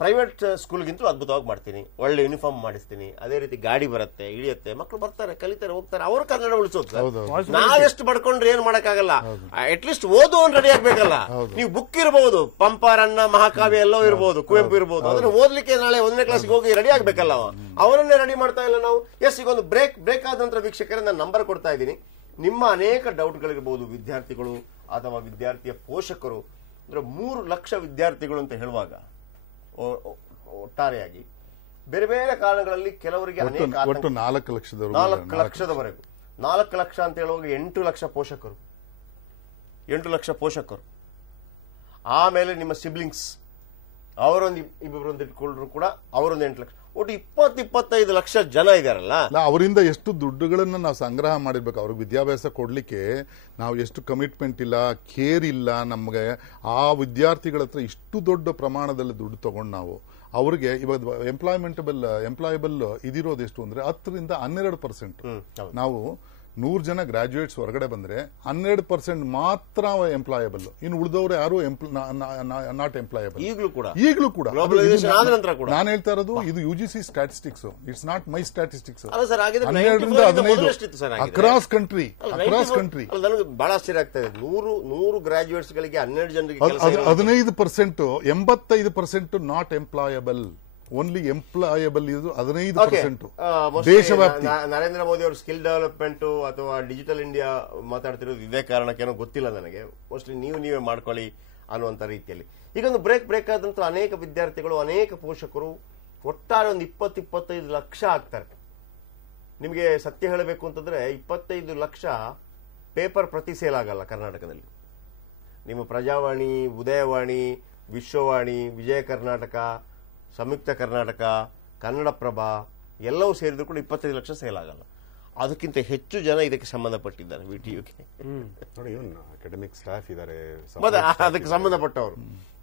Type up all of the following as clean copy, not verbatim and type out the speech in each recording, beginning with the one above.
Private ಸ್ಕೂಲ್ಗಿಂತಲೂ ಅದ್ಭುತವಾಗಿ ಮಾಡ್ತೀನಿ, ಒಳ್ಳೆ ಯೂನಿಫಾರ್ಮ್ ಮಾಡಿಸ್ತೀನಿ, ಅದೇ ರೀತಿ ಗಾಡಿ ಬರುತ್ತೆ, ಇಳಿಯುತ್ತೆ, ಮಕ್ಕಳು ಬರ್ತಾರೆ, ಕಲಿತಾರೆ, ಹೋಗ್ತಾರೆ, ಅವ್ರ ಕನ್ನಡ ಉಳಿಸೋದು. ನಾವೆಷ್ಟು ಬಡ್ಕೊಂಡ್ರೆ ಏನ್ ಮಾಡಕ್ಕಾಗಲ್ಲ, ಅಟ್ಲೀಸ್ಟ್ ಓದು ಒಂದು ರೆಡಿ ಆಗ್ಬೇಕಲ್ಲ. ನೀವು ಬುಕ್ ಇರಬಹುದು, ಪಂಪಾರಣ್ಣ, ಮಹಾಕಾವ್ಯ ಎಲ್ಲೋ ಇರಬಹುದು, ಕುವೆಂಪು ಇರಬಹುದು, ಅದನ್ನ ಓದ್ಲಿಕ್ಕೆ ನಾಳೆ 1ನೇ ಕ್ಲಾಸ್ಗೆ ಹೋಗಿ ರೆಡಿ ಆಗ್ಬೇಕಲ್ಲ, ಅವರನ್ನೇ ರೆಡಿ ಮಾಡ್ತಾ ಇಲ್ಲ ನಾವು. ಎಸ್, ಈಗ ಒಂದು ಬ್ರೇಕ್ ಆದ ನಂತರ ವೀಕ್ಷಕರೇ ನಾನು ನಂಬರ್ ಕೊಡ್ತಾ ಇದ್ದೀನಿ. ನಿಮ್ಮ ಅನೇಕ ಡೌಟ್ಗಳಿರ್ಬೋದು, ವಿದ್ಯಾರ್ಥಿಗಳು ಅಥವಾ ವಿದ್ಯಾರ್ಥಿಯ ಪೋಷಕರು, ಅಂದ್ರೆ 3 ಲಕ್ಷ ವಿದ್ಯಾರ್ಥಿಗಳು ಅಂತ ಹೇಳುವಾಗ ಒಟ್ಟಾರೆಯಾಗಿ ಬೇರೆ ಬೇರೆ ಕಾರಣಗಳಲ್ಲಿ ಕೆಲವರಿಗೆ ಅನೇಕ 4 ಲಕ್ಷದವರೆಗೂ 4 ಲಕ್ಷ ಅಂತ ಹೇಳುವಾಗ 8 ಲಕ್ಷ ಪೋಷಕರು, 8 ಲಕ್ಷ ಪೋಷಕರು, ಆಮೇಲೆ ನಿಮ್ಮ ಸಿಬ್ಲಿಂಗ್ಸ್ ಅವರೊಂದು ಇಬ್ಬರೊಂದು ಇಟ್ಕೊಂಡ್ರು ಕೂಡ ಅವರೊಂದು 8 ಲಕ್ಷ, ಒಟ್ಟು 20-25 ಲಕ್ಷ ಜನ ಇದಾರಲ್ಲ. ಅವರಿಂದ ಎಷ್ಟು ದುಡ್ಡುಗಳನ್ನ ನಾವು ಸಂಗ್ರಹ ಮಾಡಿರ್ಬೇಕು. ಅವ್ರಿಗೆ ವಿದ್ಯಾಭ್ಯಾಸ ಕೊಡ್ಲಿಕ್ಕೆ ನಾವು ಎಷ್ಟು ಕಮಿಟ್ಮೆಂಟ್ ಇಲ್ಲ, ಕೇರ್ ಇಲ್ಲ ನಮ್ಗೆ. ಆ ವಿದ್ಯಾರ್ಥಿಗಳ ಹತ್ರ ಇಷ್ಟು ದೊಡ್ಡ ಪ್ರಮಾಣದಲ್ಲಿ ದುಡ್ಡು ತಗೊಂಡು ನಾವು ಅವ್ರಿಗೆ ಇವಾಗ ಎಂಪ್ಲಾಯಬಲ್ ಇದಿರೋದು ಎಷ್ಟು ಅಂದ್ರೆ 10-12%. ನಾವು 100 ಜನ ಗ್ರಾಜುಯೇಟ್ಸ್ ಹೊರಗಡೆ ಬಂದ್ರೆ 12% ಮಾತ್ರ ಎಂಪ್ಲಾಯಬಲ್, ಇನ್ನು ಉಳಿದವರು ಯಾರು ನಾಟ್ ಎಂಪ್ಲಾಯಬಲ್. ಈಗಲೂ ಕೂಡ ನಾನು ಹೇಳ್ತಾ ಇರೋದು ಇದು UGC statistics, it's not my statistics. 12-15 across country. ಬಹಳ ಆಶ್ಚರ್ಯ ಆಗ್ತಾ ಇದೆ, 100 ಗ್ರಾಜುಯೇಟ್ಸ್ ಗಳಿಗೆ 12 ಜನರಿಗೆ 15%, 85% ನಾಟ್ ಎಂಪ್ಲಾಯಬಲ್. ಓನ್ಲಿ ಎಂಪ್ಲಾಯಬಲ್ ಇದು 15%. ದೇಶವ್ಯಾಪ್ತಿ ನರೇಂದ್ರ ಮೋದಿ ಅವರು ಸ್ಕಿಲ್ ಡೆವಲಪ್ಮೆಂಟ್ ಅಥವಾ ಡಿಜಿಟಲ್ ಇಂಡಿಯಾ ಮಾತಾಡ್ತಿರೋದು ಇದೇ ಕಾರಣಕ್ಕೇನೋ ಗೊತ್ತಿಲ್ಲ ನನಗೆ. ಮೋಸ್ಟ್ಲಿ ನೀವೇ ಮಾಡ್ಕೊಳ್ಳಿ ಅನ್ನುವಂತ ರೀತಿಯಲ್ಲಿ. ಈಗ ಒಂದು ಬ್ರೇಕ್ ಆದಂತ ಅನೇಕ ವಿದ್ಯಾರ್ಥಿಗಳು, ಅನೇಕ ಪೋಷಕರು ಒಟ್ಟಾರೆ ಒಂದು 20-25 ಲಕ್ಷ ಆಗ್ತಾರೆ. ನಿಮಗೆ ಸತ್ಯ ಹೇಳಬೇಕು ಅಂತಂದ್ರೆ 25 ಲಕ್ಷ ಪೇಪರ್ ಪ್ರತಿ ಸೇಲ್ ಆಗಲ್ಲ ಕರ್ನಾಟಕದಲ್ಲಿ. ನಿಮ್ಮ ಪ್ರಜಾವಾಣಿ, ಉದಯವಾಣಿ, ವಿಶ್ವವಾಣಿ, ವಿಜಯ ಕರ್ನಾಟಕ, ಸಂಯುಕ್ತ ಕರ್ನಾಟಕ, ಕನ್ನಡಪ್ರಭ ಎಲ್ಲವೂ ಸೇರಿದ್ರು ಕೂಡ 25 ಲಕ್ಷ ಸೇಲ್ ಆಗಲ್ಲ. ಅದಕ್ಕಿಂತ ಹೆಚ್ಚು ಜನ ಇದಕ್ಕೆ ಸಂಬಂಧಪಟ್ಟಿದ್ದಾರೆ. ವಿಟಿಯುಗೆ ಅಕಾಡೆಮಿಕ್ ಸ್ಟಾಫ್ ಇದ್ದಾರೆ, ಅದಕ್ಕೆ ಸಂಬಂಧಪಟ್ಟವರು.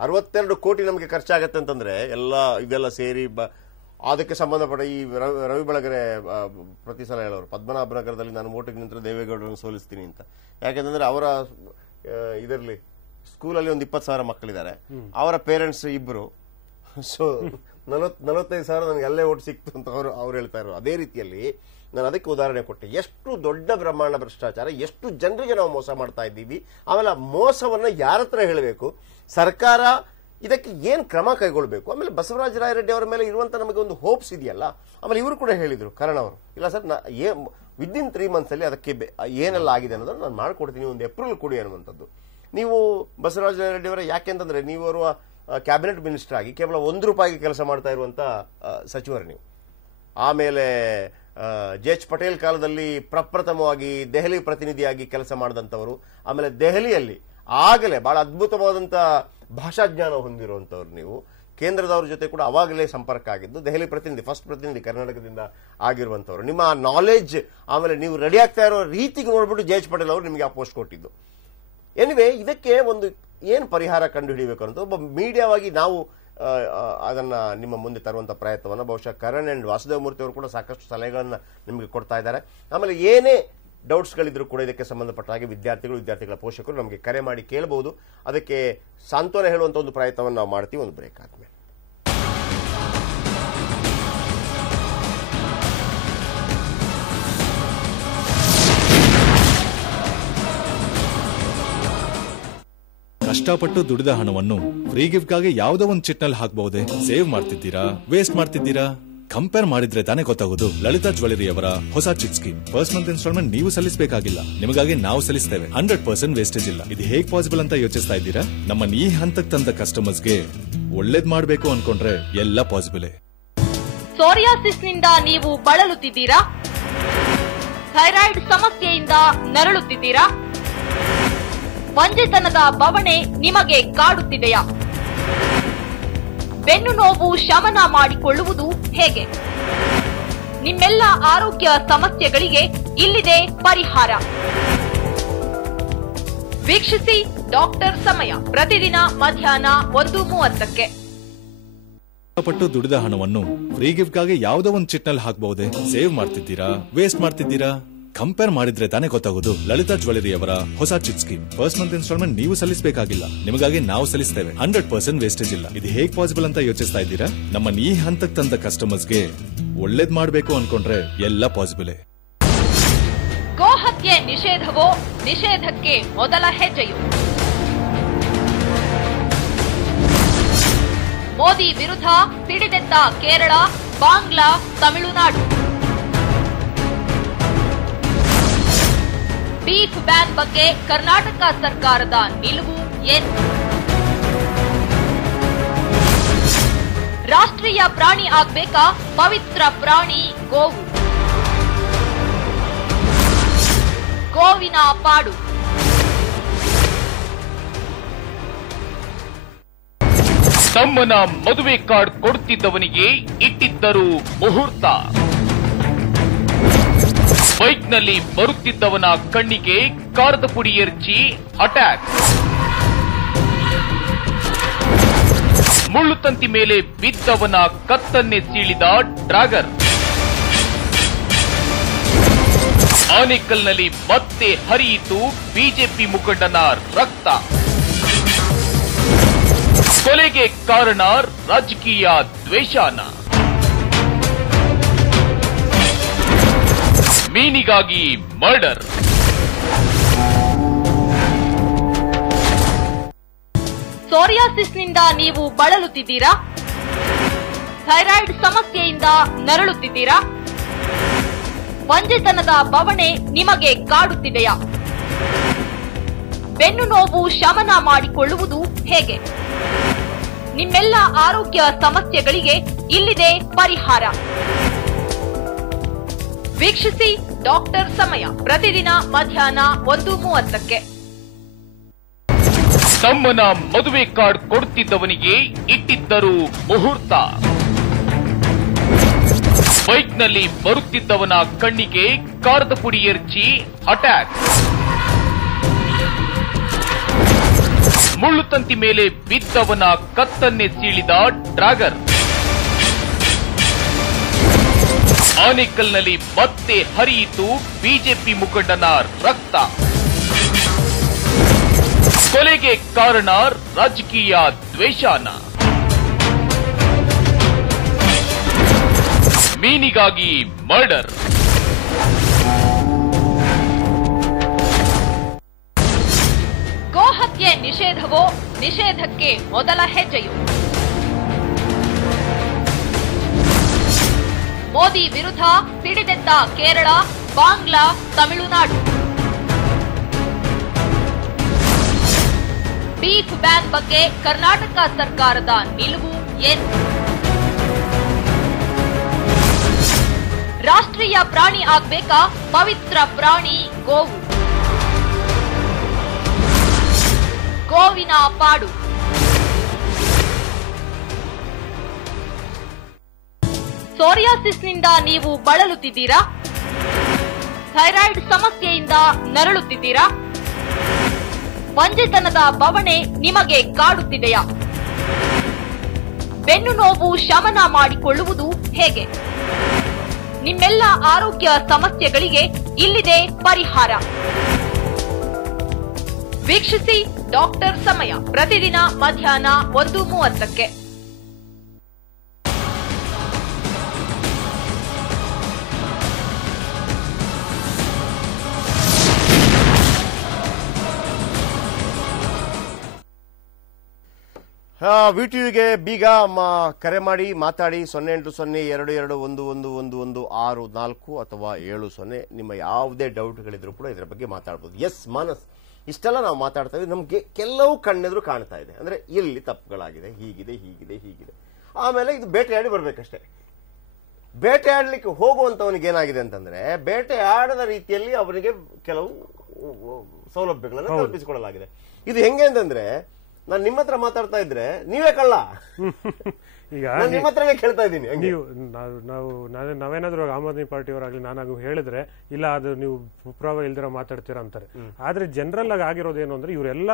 62 ಕೋಟಿ ನಮಗೆ ಖರ್ಚಾಗತ್ತೆ ಅಂತಂದ್ರೆ ಇದೆಲ್ಲ ಸೇರಿ ಅದಕ್ಕೆ ಸಂಬಂಧಪಟ್ಟ ಈ ರವಿ ಬೆಳಗೆರೆ ಪ್ರತಿ ಸಲ ಹೇಳೋರು, ಪದ್ಮನಾಭನಗರದಲ್ಲಿ ನಾನು ಓಟಿಗೆ ನಿಂತರೆ ದೇವೇಗೌಡರನ್ನು ಸೋಲಿಸ್ತೀನಿ ಅಂತ. ಯಾಕೆಂದ್ರೆ ಅವರ ಇದರಲ್ಲಿ ಸ್ಕೂಲಲ್ಲಿ ಒಂದು 20,000 ಮಕ್ಕಳಿದ್ದಾರೆ, ಅವರ ಪೇರೆಂಟ್ಸ್ ಇಬ್ರು. ಸೊ 45,000 ನನಗೆ ಅಲ್ಲೇ ಓಟ್ ಸಿಕ್ತು ಅಂತ ಅವ್ರು ಹೇಳ್ತಾ ಇರೋ. ಅದೇ ರೀತಿಯಲ್ಲಿ ನಾನು ಅದಕ್ಕೆ ಉದಾಹರಣೆ ಕೊಟ್ಟೆ. ಎಷ್ಟು ದೊಡ್ಡ ಬ್ರಹ್ಮಾಂಡ ಭ್ರಷ್ಟಾಚಾರ, ಎಷ್ಟು ಜನರಿಗೆ ನಾವು ಮೋಸ ಮಾಡ್ತಾ ಇದ್ದೀವಿ. ಆಮೇಲೆ ಮೋಸವನ್ನ ಯಾರ ಹತ್ರ ಹೇಳಬೇಕು, ಸರ್ಕಾರ ಇದಕ್ಕೆ ಏನ್ ಕ್ರಮ ಕೈಗೊಳ್ಳಬೇಕು. ಆಮೇಲೆ ಬಸವರಾಜ ರಾಯರೆಡ್ಡಿ ಅವರ ಮೇಲೆ ಇರುವಂತ ನಮಗೆ ಒಂದು ಹೋಪ್ಸ್ ಇದೆಯಲ್ಲ. ಆಮೇಲೆ ಇವರು ಕೂಡ ಹೇಳಿದ್ರು, ಕರಣ್ ಅವರು, ಇಲ್ಲ ಸರ್ ವಿದಿನ್ 3 months ಅಲ್ಲಿ ಅದಕ್ಕೆ ಏನೆಲ್ಲ ಆಗಿದೆ ಅನ್ನೋದನ್ನು ನಾನು ಮಾಡ್ಕೊಡ್ತೀನಿ, ಒಂದು ಏಪ್ರಿಲ್ ಕೊಡಿ ಅನ್ನುವಂಥದ್ದು. ನೀವು ಬಸವರಾಜ ರಾಯರೆಡ್ಡಿ ಅವರ ಯಾಕೆಂತಂದ್ರೆ ನೀವು ಅವರು ಕ್ಯಾಬಿನೆಟ್ ಮಿನಿಸ್ಟರ್ ಆಗಿ ಕೇವಲ 1 ರೂಪಾಯಿಗೆ ಕೆಲಸ ಮಾಡ್ತಾ ಇರುವಂತ ಸಚಿವರು ನೀವು. ಆಮೇಲೆ ಜೆಎಚ್ ಪಟೇಲ್ ಕಾಲದಲ್ಲಿ ಪ್ರಪ್ರಥಮವಾಗಿ ದೆಹಲಿ ಪ್ರತಿನಿಧಿಯಾಗಿ ಕೆಲಸ ಮಾಡಿದಂಥವರು. ಆಮೇಲೆ ದೆಹಲಿಯಲ್ಲಿ ಆಗಲೇ ಬಹಳ ಅದ್ಭುತವಾದಂತ ಭಾಷಾಜ್ಞಾನ ಹೊಂದಿರುವಂತವ್ರು ನೀವು. ಕೇಂದ್ರದವ್ರ ಜೊತೆ ಕೂಡ ಅವಾಗಲೇ ಸಂಪರ್ಕ ಆಗಿದ್ದು. ದೆಹಲಿ ಪ್ರತಿನಿಧಿ, ಫಸ್ಟ್ ಪ್ರತಿನಿಧಿ ಕರ್ನಾಟಕದಿಂದ ಆಗಿರುವಂತವ್ರು. ನಿಮ್ಮ ನಾಲೆಜ್ ಆಮೇಲೆ ನೀವು ರೆಡಿ ಆಗ್ತಾ ಇರೋ ರೀತಿಗೆ ನೋಡ್ಬಿಟ್ಟು ಜೆಎಚ್ ಪಟೇಲ್ ಅವರು ನಿಮಗೆ ಆ ಪೋಸ್ಟ್ ಕೊಟ್ಟಿದ್ದು. ಎನಿವೆ, ಇದಕ್ಕೆ ಒಂದು ಏನು ಪರಿಹಾರ ಕಂಡು ಹಿಡಿಯಬೇಕು ಅಂತ ಒಬ್ಬ ಮೀಡಿಯಾವಾಗಿ ನಾವು ಅದನ್ನ ನಿಮ್ಮ ಮುಂದೆ ತರುವಂತ ಪ್ರಯತ್ನವನ್ನು ಬಹುಶಃ ಕರಣ್ ಅಂಡ್ ವಾಸುದೇವ ಮೂರ್ತಿ ಅವರು ಕೂಡ ಸಾಕಷ್ಟು ಸಲಹೆಗಳನ್ನ ನಿಮಗೆ ಕೊಡ್ತಾ ಇದ್ದಾರೆ. ಆಮೇಲೆ ಏನೇ ಡೌಟ್ಸ್ಗಳಿದ್ರು ಕೂಡ ಇದಕ್ಕೆ ಸಂಬಂಧಪಟ್ಟ ಹಾಗೆ ವಿದ್ಯಾರ್ಥಿಗಳ ಪೋಷಕರು ನಮಗೆ ಕರೆ ಮಾಡಿ ಕೇಳಬಹುದು. ಅದಕ್ಕೆ ಸಾಂತ್ವನ ಹೇಳುವಂತ ಒಂದು ಪ್ರಯತ್ನವನ್ನು ನಾವು ಮಾಡ್ತೀವಿ ಒಂದು ಬ್ರೇಕ್ ಆದ್ಮೇಲೆ. ಕಷ್ಟಪಟ್ಟು ದುಡಿದ ಹಣವನ್ನು ಫ್ರೀ ಗಿಫ್ಟ್ಗಾಗಿ ಯಾವುದೋ ಒಂದು ಚಿಟ್ನಲ್ಲಿ ಹಾಕಬಹುದೇ? ಸೇವ್ ಮಾಡ್ತಿದ್ದೀರಾ, ವೇಸ್ಟ್ ಮಾಡ್ತಿದ್ದೀರಾ? ಕಂಪೇರ್ ಮಾಡಿದ್ರೆ ತಾನೇ ಗೊತ್ತಾಗೋದು. ಲಲಿತಾ ಜ್ಯುವೆಲರಿ ಅವರ ಹೊಸ chit scheme. First month instalment ನೀವು ಸಲ್ಲಿಸಬೇಕಾಗಿಲ್ಲ, ನಿಮಗಾಗಿ ನಾವು ಸಲ್ಲಿಸ್ತೇವೆ. 100% ವೇಸ್ಟೇಜ್ ಇಲ್ಲ. ಇದು ಹೇಗ್ ಪಾಸಿಬಲ್ ಅಂತ ಯೋಚಿಸ್ತಾ ಇದ್ದೀರಾ? ನಮ್ಮನ್ನ ಈ ಹಂತಕ್ಕೆ ತಂದ ಕಸ್ಟಮರ್ಸ್ಗೆ ಒಳ್ಳೇದ್ ಮಾಡಬೇಕು ಅನ್ಕೊಂಡ್ರೆ ಎಲ್ಲ ಪಾಸಿಬಲ್. ಸೋರಿಯಾಸಿಸ್ ನಿಂದ ನೀವು ಬಳಲುತ್ತಿದ್ದೀರಾ? ಥೈರಾಯ್ಡ್ ಸಮಸ್ಯೆಯಿಂದ ನರಳುತ್ತಿದ್ದೀರಾ? ಬಂಜೆತನದ ಬವಣೆ ನಿಮಗೆ ಕಾಡುತ್ತಿದೆಯಾ? ಬೆನ್ನು ನೋವು ಶಮನ ಮಾಡಿಕೊಳ್ಳುವುದು ಹೇಗೆ? ನಿಮ್ಮೆಲ್ಲ ಆರೋಗ್ಯ ಸಮಸ್ಯೆಗಳಿಗೆ ಇಲ್ಲಿದೆ ಪರಿಹಾರ. ವೀಕ್ಷಿಸಿ ಡಾಕ್ಟರ್ ಸಮಯ, ಪ್ರತಿದಿನ ಮಧ್ಯಾಹ್ನ 1:30ಕ್ಕೆ. ಕಷ್ಟಪಟ್ಟು ದುಡಿದ ಹಣವನ್ನು ಫ್ರೀ ಗಿಫ್ಟ್ಗಾಗಿ ಯಾವುದೋ ಒಂದು ಚಿಟ್ನಲ್ಲಿ ಹಾಕಬಹುದೇ? ಸೇವ್ ಮಾಡ್ತಿದ್ದೀರಾ, ವೇಸ್ಟ್ ಮಾಡ್ತಿದ್ದೀರಾ? ಕಂಪೇರ್ ಮಾಡಿದ್ರೆ ತಾನೇ ಗೊತ್ತಾಗೋದು. ಲಲಿತಾ ಜ್ಯುವೆಲರಿ ಅವರ ಹೊಸ chit scheme. First month instalment ನೀವು ಸಲ್ಲಿಸಬೇಕಾಗಿಲ್ಲ, ನಿಮಗಾಗಿ ನಾವು ಸಲ್ಲಿಸ್ತೇವೆ. 100% ವೇಸ್ಟೇಜ್ ಇಲ್ಲ. ಇದು ಹೇಗ್ ಪಾಸಿಬಲ್ ಅಂತ ಯೋಚಿಸ್ತಾ ಇದ್ದೀರಾ? ನಮ್ಮ ಈ ಹಂತಕ್ಕೆ ತಂದ ಕಸ್ಟಮರ್ಸ್ಗೆ ಒಳ್ಳೇದ್ ಮಾಡ್ಬೇಕು ಅನ್ಕೊಂಡ್ರೆ ಎಲ್ಲ ಪಾಸಿಬಲ್. ಗೋಹತ್ಯೆ ನಿಷೇಧವೋ ನಿಷೇಧಕ್ಕೆ ಮೊದಲ ಹೆಜ್ಜೆಯು. ಮೋದಿ ವಿರುದ್ಧ ಸಿಡಿದೆದ್ದ ಕೇರಳ, ಬಾಂಗ್ಲಾ, ತಮಿಳುನಾಡು. ಬೀಫ್ ಬ್ಯಾನ್ ಬಗ್ಗೆ ಕರ್ನಾಟಕ ಸರ್ಕಾರದ ನಿಲುವು ಏನು? ರಾಷ್ಟ್ರೀಯ ಪ್ರಾಣಿ ಆಗ್ಬೇಕಾ ಪವಿತ್ರ ಪ್ರಾಣಿ ಗೋವು? ಗೋವಿನ ಪಾಡು. ತಮ್ಮನ ಮದುವೆ ಕಾರ್ಡ್ ಕೊಡುತ್ತಿದ್ದವನಿಗೆ ಇಟ್ಟಿದ್ದರು ಮುಹೂರ್ತ. ಬೈಕ್ನಲ್ಲಿ ಬರುತ್ತಿದ್ದವನ ಕಣ್ಣಿಗೆ ಕಾರದ ಪುಡಿ ಎರಚಿ ಅಟ್ಯಾಕ್. ಮುಳ್ಳುತಂತಿ ಮೇಲೆ ಬಿದ್ದವನ ಕತ್ತನ್ನೇ ಸೀಳಿದ ಡ್ರಾಗರ್. ಆನೇಕಲ್ನಲ್ಲಿ ಮತ್ತೆ ಹರಿಯಿತು ಬಿಜೆಪಿ ಮುಖಂಡನ ರಕ್ತ. ಕೊಲೆಗೆ ಕಾರಣ ರಾಜಕೀಯ ದ್ವೇಷಾನ. ಮೀನಿಗಾಗಿ ಮರ್ಡರ್. ಸೋರಿಯಾಸಿಸ್ನಿಂದ ನೀವು ಬಳಲುತ್ತಿದ್ದೀರಾ? ಥೈರಾಯ್ಡ್ ಸಮಸ್ಯೆಯಿಂದ ನರಳುತ್ತಿದ್ದೀರಾ? ಬಂಜೆತನದ ಬವಣೆ ನಿಮಗೆ ಕಾಡುತ್ತಿದೆಯಾ? ಬೆನ್ನು ನೋವು ಶಮನ ಮಾಡಿಕೊಳ್ಳುವುದು ಹೇಗೆ? ನಿಮ್ಮೆಲ್ಲ ಆರೋಗ್ಯ ಸಮಸ್ಯೆಗಳಿಗೆ ಇಲ್ಲಿದೆ ಪರಿಹಾರ. ವೀಕ್ಷಿಸಿ ಡಾಕ್ಟರ್ ಸಮಯ, ಪ್ರತಿದಿನ ಮಧ್ಯಾಹ್ನ 1:30ಕ್ಕೆ. ತಮ್ಮನ ಮದುವೆ ಕಾರ್ಡ್ ಕೊಡುತ್ತಿದ್ದವನಿಗೆ ಇಟ್ಟಿದ್ದರು ಮುಹೂರ್ತ. ಬೈಕ್ನಲ್ಲಿ ಬರುತ್ತಿದ್ದವನ ಕಣ್ಣಿಗೆ ಕಾರದ ಪುಡಿ ಎರಚಿ ಅಟ್ಯಾಕ್. ಮುಳ್ಳುತಂತಿ ಮೇಲೆ ಬಿದ್ದವನ ಕತ್ತನ್ನೇ ಸೀಳಿದ ಡ್ರಾಗರ್. ಆನೇಕಲ್ನಲ್ಲಿ ಮತ್ತೆ ಹರಿಯಿತು ಬಿಜೆಪಿ ಮುಖಂಡನ ರಕ್ತ. ಕೊಲೆಗೆ ಕಾರಣ ರಾಜಕೀಯ ದ್ವೇಷಾನ. ಮೀನಿಗಾಗಿ ಮರ್ಡರ್. ಗೋಹತ್ಯೆ ನಿಷೇಧವೋ ನಿಷೇಧಕ್ಕೆ ಮೊದಲ ಹೆಜ್ಜೆಯು. ಮೋದಿ ವಿರುದ್ಧ ಸಿಡಿದೆದ್ದ ಕೇರಳ, ಬಾಂಗ್ಲಾ, ತಮಿಳುನಾಡು. ಬೀಫ್ ಬ್ಯಾನ್ ಬಗ್ಗೆ ಕರ್ನಾಟಕ ಸರ್ಕಾರದ ನಿಲುವು ಏನು? ರಾಷ್ಟ್ರೀಯ ಪ್ರಾಣಿ ಆಗ್ಬೇಕಾ ಪವಿತ್ರ ಪ್ರಾಣಿ ಗೋವು? ಗೋವಿನ ಪಾಡು. ಸೋರಿಯಾಸಿಸ್ನಿಂದ ನೀವು ಬಳಲುತ್ತಿದ್ದೀರಾ? ಥೈರಾಯ್ಡ್ ಸಮಸ್ಯೆಯಿಂದ ನರಳುತ್ತಿದ್ದೀರಾ? ಬಂಜೆತನದ ಬವಣೆ ನಿಮಗೆ ಕಾಡುತ್ತಿದೆಯಾ? ಬೆನ್ನು ನೋವು ಶಮನ ಮಾಡಿಕೊಳ್ಳುವುದು ಹೇಗೆ? ನಿಮ್ಮೆಲ್ಲ ಆರೋಗ್ಯ ಸಮಸ್ಯೆಗಳಿಗೆ ಇಲ್ಲಿದೆ ಪರಿಹಾರ. ವೀಕ್ಷಿಸಿ ಡಾಕ್ಟರ್ ಸಮಯ, ಪ್ರತಿದಿನ ಮಧ್ಯಾಹ್ನ 1:30ಕ್ಕೆ. ವಿಟಿವಿಗೆ ಬೀಗ ಕರೆ ಮಾಡಿ ಮಾತಾಡಿ 080221111164 ಅಥವಾ 70. ನಿಮ್ಮ ಯಾವುದೇ ಡೌಟ್ಗಳಿದ್ರು ಕೂಡ ಇದರ ಬಗ್ಗೆ ಮಾತಾಡಬಹುದು. ಎಸ್ ಮಾನಸ್, ಇಷ್ಟೆಲ್ಲ ನಾವು ಮಾತಾಡ್ತಾ ಇದ್ದೀವಿ, ನಮಗೆ ಕೆಲವು ಕಣ್ಣೆದುರು ಕಾಣ್ತಾ ಇದೆ. ಅಂದ್ರೆ ಇಲ್ಲಿ ತಪ್ಪುಗಳಾಗಿದೆ, ಹೀಗಿದೆ ಹೀಗಿದೆ ಹೀಗಿದೆ. ಆಮೇಲೆ ಇದು ಬೇಟೆಯಾಡಿ ಬರ್ಬೇಕಷ್ಟೇ. ಬೇಟೆಯಾಡಲಿಕ್ಕೆ ಹೋಗುವಂತವನಿಗೆ ಏನಾಗಿದೆ ಅಂತಂದ್ರೆ, ಬೇಟೆಯಾಡದ ರೀತಿಯಲ್ಲಿ ಅವನಿಗೆ ಕೆಲವು ಸೌಲಭ್ಯಗಳನ್ನು ಕಲ್ಪಿಸಿಕೊಳ್ಳಲಾಗಿದೆ. ಇದು ಹೆಂಗೆ ಅಂತಂದ್ರೆ, ನಾನು ನಿಮ್ಮ ಹತ್ರ ಮಾತಾಡ್ತಾ ಇದ್ರೆ ನೀವೇ ಕಳ್ಳ, ಈಗ ನಿಮ್ಮ ಹತ್ರನೇ ಕೇಳ್ತಾ ಇದ್ದೀನಿ. ನಾವೇನಾದ್ರೂ ಆಮ್ ಆದ್ಮಿ ಪಾರ್ಟಿಯವರಾಗ್ಲಿ ನಾನಾಗ ಹೇಳಿದ್ರೆ ಇಲ್ಲ ಅದು ನೀವು ಪುರಾವೆ ಇಲ್ದಿರ ಮಾತಾಡ್ತೀರಾ ಅಂತಾರೆ. ಆದ್ರೆ ಜನರಲ್ ಆಗಿ ಆಗಿರೋದೇನು ಅಂದ್ರೆ ಇವರೆಲ್ಲ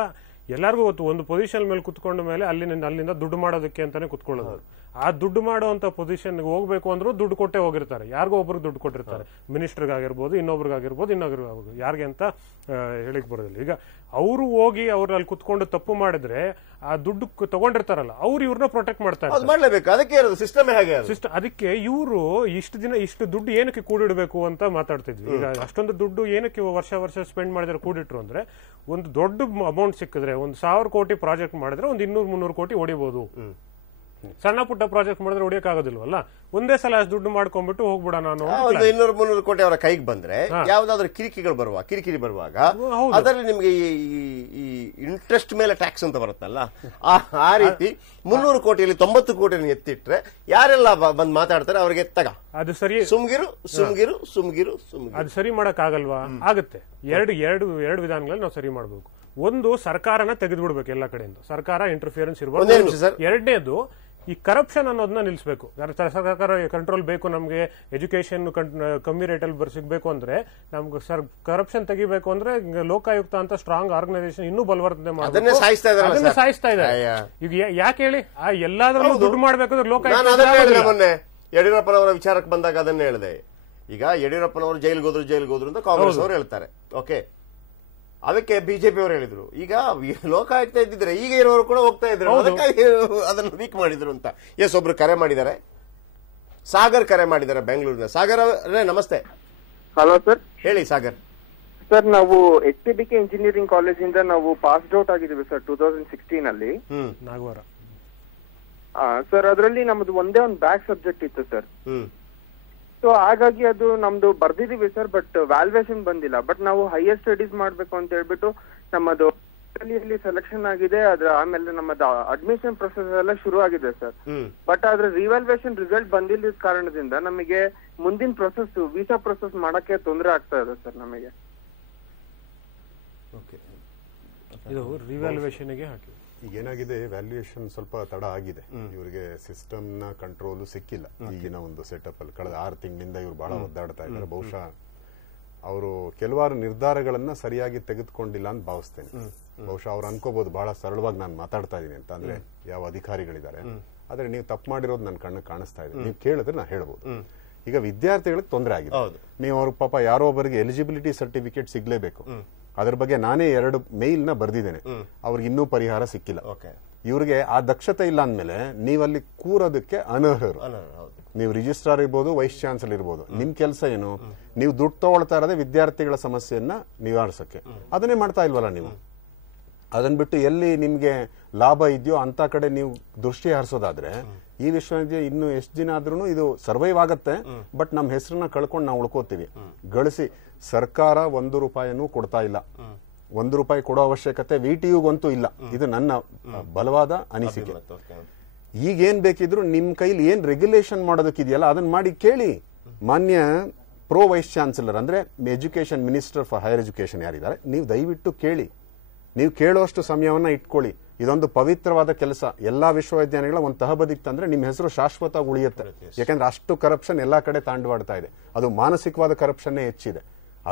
ಎಲ್ಲರಿಗೂ ಗೊತ್ತು, ಒಂದು ಪೊಸಿಷನ್ ಮೇಲೆ ಕುತ್ಕೊಂಡ ಮೇಲೆ ಅಲ್ಲಿಂದ ದುಡ್ಡು ಮಾಡೋದಕ್ಕೆ ಅಂತಾನೆ ಕುತ್ಕೊಳ್ಳೋದು. ಆ ದುಡ್ಡು ಮಾಡುವಂತ ಪೊಸಿಷನ್ ಹೋಗ್ಬೇಕು ಅಂದ್ರೂ ದುಡ್ಡು ಕೊಟ್ಟೆ ಹೋಗಿರ್ತಾರೆ, ಯಾರಿಗೋ ಒಬ್ರಿಗೆ ದುಡ್ಡು ಕೊಟ್ಟಿರ್ತಾರೆ, ಮಿನಿಸ್ಟರ್ಗಾಗಿರ್ಬೋದು, ಇನ್ನೊಬ್ರಿಗಾಗಿರ್ಬೋದು, ಯಾರಿಗೆ ಅಂತ ಹೇಳಿಕ್ ಬರೋದಿಲ್ಲ. ಈಗ ಅವರು ಹೋಗಿ ಅವ್ರು ಅಲ್ಲಿ ಕುತ್ಕೊಂಡು ತಪ್ಪು ಮಾಡಿದ್ರೆ ಆ ದುಡ್ಡು ತಗೊಂಡಿರ್ತಾರಲ್ಲ ಅವ್ರು ಇವ್ರನ್ನ ಪ್ರೊಟೆಕ್ಟ್ ಮಾಡ್ತಾರೆ, ಮಾಡ್ಲೇಬೇಕು. ಅದಕ್ಕೆ ಸಿಸ್ಟಮ್ ಹೇಗೆ ಅದಕ್ಕೆ ಇವರು ಇಷ್ಟು ದುಡ್ಡು ಏನಕ್ಕೆ ಕೂಡಿಡ್ಬೇಕು ಅಂತ ಮಾತಾಡ್ತಿದ್ವಿ. ಈಗ ಅಷ್ಟೊಂದು ದುಡ್ಡು ಏನಕ್ಕೆ ವರ್ಷ ಸ್ಪೆಂಡ್ ಮಾಡಿದ್ರೆ ಕೂಡಿಟ್ರು ಅಂದ್ರೆ, ಒಂದು ದೊಡ್ಡ ಅಮೌಂಟ್ ಸಿಕ್ಕಿದ್ರೆ 1,000 ಕೋಟಿ ಪ್ರಾಜೆಕ್ಟ್ ಮಾಡಿದ್ರೆ ಒಂದು 200-300 ಕೋಟಿ ಹೊಡಿಬಹುದು. ಸಣ್ಣ ಪುಟ್ಟ ಪ್ರಾಜೆಕ್ಟ್ ಮಾಡಿದ್ರೆ ಹೊಡಿಯಕ್ಕಾಗೋದಿಲ್ವಲ್ಲ, ಒಂದೇ ಸಲ ಅಷ್ಟು ದುಡ್ಡು ಮಾಡ್ಕೊಂಡ್ಬಿಟ್ಟು ಹೋಗ್ಬಿಡ ನಾನು. 200-300 ಕೋಟಿ ಅವರ ಕೈಗೆ ಬಂದ್ರೆ ಯಾವ್ದಾದ್ರು ಕಿರಿಕಿರಿ ಬರುವಾಗ ಅದರಲ್ಲಿ ನಿಮ್ಗೆ ಈ ಇಂಟ್ರೆಸ್ಟ್ ಮೇಲೆ ಟ್ಯಾಕ್ಸ್ ಅಂತ ಬರುತ್ತಲ್ಲ, ಆ ರೀತಿ 300 ಕೋಟಿಯಲ್ಲಿ 90 ಕೋಟಿಯನ್ನು ಎತ್ತಿಟ್ರೆ ಯಾರೆಲ್ಲ ಬಂದ್ ಮಾತಾಡ್ತಾರೆ ಅವ್ರಿಗೆ ಎತ್ತಗ ಅದು ಸರಿ, ಸುಮ್ಗಿರು ಅದು ಸರಿ ಮಾಡಕ್ ಆಗಲ್ವಾ? ಆಗುತ್ತೆ. ಎರಡು ವಿಧಾನಗಳಲ್ಲಿ ನಾವು ಸರಿ ಮಾಡ್ಬೇಕು. ಒಂದು, ಸರ್ಕಾರನ ತೆಗೆದ್ಬಿಡ್ಬೇಕು, ಎಲ್ಲ ಕಡೆಯಿಂದ ಸರ್ಕಾರ ಇಂಟರ್ಫಿಯರೆನ್ಸ್ ಇರಬಹುದು. ಎರಡನೇದು, ಈ ಕರಪ್ಷನ್ ಅನ್ನೋದನ್ನ ನಿಲ್ಲಿಸಬೇಕು. ಸರ್ಕಾರ ಕಂಟ್ರೋಲ್ ಬೇಕು. ನಮ್ಗೆ ಎಜುಕೇಶನ್ ಕಮ್ಮಿ ರೇಟಲ್ಲಿ ಸಿಗ್ಬೇಕು ಅಂದ್ರೆ, ನಮ್ಗೆ ಕರಪ್ಷನ್ ತೆಗಿಬೇಕು ಅಂದ್ರೆ ಲೋಕಾಯುಕ್ತ ಅಂತ ಸ್ಟ್ರಾಂಗ್ ಆರ್ಗನೈಸೇಷನ್ ಇನ್ನೂ ಬಲವರ್ಧನೆ ಅದನ್ನೇ ಸಾಯಿಸ್ತಾ ಇದ್ದಾರೆ. ಈಗ ಯಾಕೆ ಹೇಳಿ, ಎಲ್ಲಾದ್ರೂ ದುಡ್ಡು ಮಾಡ್ಬೇಕಾದ್ರೆ ಲೋಕಾಯುಕ್ತ. ಮೊನ್ನೆ ಯಡಿಯೂರಪ್ಪನವರ ವಿಚಾರಕ್ಕೆ ಬಂದಾಗ ಅದನ್ನೇ ಹೇಳಿದೆ. ಈಗ ಯಡಿಯೂರಪ್ಪನವರು ಜೈಲ್ಗೆ ಹೋದ್ರು ಅಂತ ಕಾಂಗ್ರೆಸ್ ಅವರು ಹೇಳ್ತಾರೆ. ಓಕೆ, ಅದಕ್ಕೆ ಬಿಜೆಪಿ ಅವರು ಹೇಳಿದ್ರು, ಈಗ ಲೋಕಾಯುಕ್ತ ಇದ್ದಿದ್ರೆ ಈಗ ಇರೋರು ಕೂಡ ಹೋಗ್ತಾ ಇದ್ರು, ಅದಕ್ಕಾಗಿ ಅದನ್ನು ವೀಕ್ ಮಾಡಿದ್ರು ಅಂತ. ಒಬ್ರು ಕರೆ ಮಾಡಿದ್ದಾರೆ, ಸಾಗರ್ ಕರೆ ಮಾಡಿದ್ದಾರೆ ಬೆಂಗಳೂರಿನ. ಸಾಗರ್ ಅವರೇ ನಮಸ್ತೆ. Hello sir. ಹೇಳಿ ಸಾಗರ್. ಸರ್, ನಾವು HTBK ಇಂಜಿನಿಯರಿಂಗ್ ಕಾಲೇಜಿಂದ ನಾವು ಪಾಸ್ಡ್ ಔಟ್ ಆಗಿದ್ದೀವಿ ಸರ್ 2016 ಅಲ್ಲಿ. ನಾಗವಾರ ಸರ್, ಅದರಲ್ಲಿ ನಮ್ದು ಒಂದೇ ಒಂದು ಬ್ಯಾಕ್ ಸಬ್ಜೆಕ್ಟ್ ಇತ್ತು ಸರ್. ಸೊ ಹಾಗಾಗಿ ಅದು ನಮ್ದು ಬರ್ದಿದೀವಿ ಸರ್, ಬಟ್ ವ್ಯಾಲ್ಯೂಯೇಷನ್ ಬಂದಿಲ್ಲ. ಬಟ್ ನಾವು ಹೈಯರ್ ಸ್ಟಡೀಸ್ ಮಾಡ್ಬೇಕು ಅಂತ ಹೇಳ್ಬಿಟ್ಟು ನಮ್ಮದು ಸೆಲೆಕ್ಷನ್ ಆಗಿದೆ, ಅದ್ರ ಆಮೇಲೆ ನಮ್ಮದು ಅಡ್ಮಿಷನ್ ಪ್ರೊಸೆಸ್ ಎಲ್ಲ ಶುರು ಆಗಿದೆ ಸರ್. ಬಟ್ ಅದ್ರ ರಿವ್ಯಾಲ್ಯೂಯೇಷನ್ ರಿಸಲ್ಟ್ ಬಂದಿಲ್ಲದ ಕಾರಣದಿಂದ ನಮಗೆ ಮುಂದಿನ ಪ್ರೊಸೆಸ್, ವೀಸಾ ಪ್ರೊಸೆಸ್ ಮಾಡಕ್ಕೆ ತೊಂದರೆ ಆಗ್ತಾ ಇದೆ ಸರ್ ನಮಗೆ. ಇದು ರಿವ್ಯಾಲ್ಯೂಯೇಷನ್ ಗೆ ಹಾಕಿ. ಈಗ ಏನಾಗಿದೆ, ವ್ಯಾಲ್ಯೂಯೇಷನ್ ಸ್ವಲ್ಪ ತಡ ಆಗಿದೆ. ಇವರಿಗೆ ಸಿಸ್ಟಮ್ ನ ಕಂಟ್ರೋಲ್ ಸಿಕ್ಕಿಲ್ಲ ಈಗಿನ ಒಂದು ಸೆಟಪ್ ಅಲ್ಲಿ. ಕಳೆದ 6 ತಿಂಗಳಿಂದ ಇವ್ರು ಬಹಳ ಒದ್ದಾಡ್ತಾ ಇದ್ದಾರೆ. ಬಹುಶಃ ಅವರು ಕೆಲವಾರು ನಿರ್ಧಾರಗಳನ್ನ ಸರಿಯಾಗಿ ತೆಗೆದುಕೊಂಡಿಲ್ಲ ಅಂತ ಭಾವಿಸ್ತೇನೆ. ಬಹುಶಃ ಅವ್ರು ಅನ್ಕೋಬಹುದು ಬಹಳ ಸರಳವಾಗಿ ನಾನು ಮಾತಾಡ್ತಾ ಇದೀನಿ ಅಂತ, ಅಂದ್ರೆ ಯಾವ ಅಧಿಕಾರಿಗಳಿದ್ದಾರೆ, ಆದ್ರೆ ನೀವು ತಪ್ಪು ಮಾಡಿರೋದು ನನ್ನ ಕಣ್ಣು ಕಾಣಿಸ್ತಾ ಇದೆ. ನೀವು ಕೇಳಿದ್ರೆ ನಾ ಹೇಳ್ಬೋದು. ಈಗ ವಿದ್ಯಾರ್ಥಿಗಳಿಗೆ ತೊಂದರೆ ಆಗಿದೆ. ನೀವು ಅವ್ರ ಪಾಪ ಯಾರೋ ಒಬ್ಬರಿಗೆ ಎಲಿಜಿಬಿಲಿಟಿ ಸರ್ಟಿಫಿಕೇಟ್ ಸಿಗ್ಲೇಬೇಕು. ಅದ್ರ ಬಗ್ಗೆ ನಾನೇ 2 ಮೇಲ್ ನ ಬರ್ದಿದ್ದೇನೆ. ಅವ್ರಿಗೆ ಇನ್ನೂ ಪರಿಹಾರ ಸಿಕ್ಕಿಲ್ಲ. ಇವ್ರಿಗೆ ಆ ದಕ್ಷತೆ ಇಲ್ಲ ಅಂದ್ಮೇಲೆ ನೀವಲ್ಲಿ ಕೂರೋದಕ್ಕೆ ಅನರ್ಹರು. ನೀವು ರಿಜಿಸ್ಟ್ರಾರ್ ಇರ್ಬೋದು, ವೈಸ್ ಚಾನ್ಸಲರ್ ಇರ್ಬೋದು. ನಿಮ್ ಕೆಲಸ ಏನು? ನೀವು ದುಡ್ಡು ತಗೊಳ್ತಾ ಇರೋದೇ ವಿದ್ಯಾರ್ಥಿಗಳ ಸಮಸ್ಯೆಯನ್ನ ನಿವಾರಿಸಕ್ಕೆ. ಅದನ್ನೇ ಮಾಡ್ತಾ ಇಲ್ವಲ್ಲ ನೀವು. ಅದನ್ನ ಬಿಟ್ಟು ಎಲ್ಲಿ ನಿಮ್ಗೆ ಲಾಭ ಇದೆಯೋ ಅಂತ ಕಡೆ ನೀವು ದೃಷ್ಟಿ ಹರಿಸೋದಾದ್ರೆ ಈ ವಿಶ್ವವಿದ್ಯಾಲಯ ಇನ್ನು ಎಷ್ಟು ದಿನ ಆದ್ರೂ ಇದು ಸರ್ವೈವ್ ಆಗತ್ತೆ. ಬಟ್ ನಮ್ಮ ಹೆಸರನ್ನ ಕಳ್ಕೊಂಡು ನಾವು ಉಳ್ಕೋತೀವಿ. ಗಳಿಸಿ ಸರ್ಕಾರ 1 ರೂಪಾಯಿನೂ ಕೊಡ್ತಾ ಇಲ್ಲ. 1 ರೂಪಾಯಿ ಕೊಡೋ ಅವಶ್ಯಕತೆ VTUಗಂತೂ ಇಲ್ಲ. ಇದು ನನ್ನ ಬಲವಾದ ಅನಿಸಿಕೆ. ಈಗೇನ್ ಬೇಕಿದ್ರು ನಿಮ್ ಕೈಲಿ ಏನ್ ರೆಗ್ಯುಲೇಷನ್ ಮಾಡೋದಕ್ಕಿದೆಯಲ್ಲ ಅದನ್ನ ಮಾಡಿ ಕೇಳಿ. ಮಾನ್ಯ ಪ್ರೋ ವೈಸ್ ಚಾನ್ಸಲರ್ ಅಂದ್ರೆ education minister for higher education ಯಾರಿದ್ದಾರೆ, ನೀವು ದಯವಿಟ್ಟು ಕೇಳಿ. ನೀವು ಕೇಳುವಷ್ಟು ಸಮಯವನ್ನ ಇಟ್ಕೊಳ್ಳಿ. ಇದೊಂದು ಪವಿತ್ರವಾದ ಕೆಲಸ. ಎಲ್ಲಾ ವಿಶ್ವವಿದ್ಯಾಲಯಗಳ ಒಂದು ತಹಬದಿಗೆ ತಂದ್ರೆ ನಿಮ್ಮ ಹೆಸರು ಶಾಶ್ವತ ಉಳಿಯುತ್ತೆ. ಯಾಕಂದ್ರೆ ಅಷ್ಟು ಕರಪ್ಷನ್ ಎಲ್ಲಾ ಕಡೆ ತಾಂಡವಾಡ್ತಾ ಇದೆ. ಅದು ಮಾನಸಿಕವಾದ ಕರಪ್ಷನ್ನೇ ಹೆಚ್ಚಿದೆ.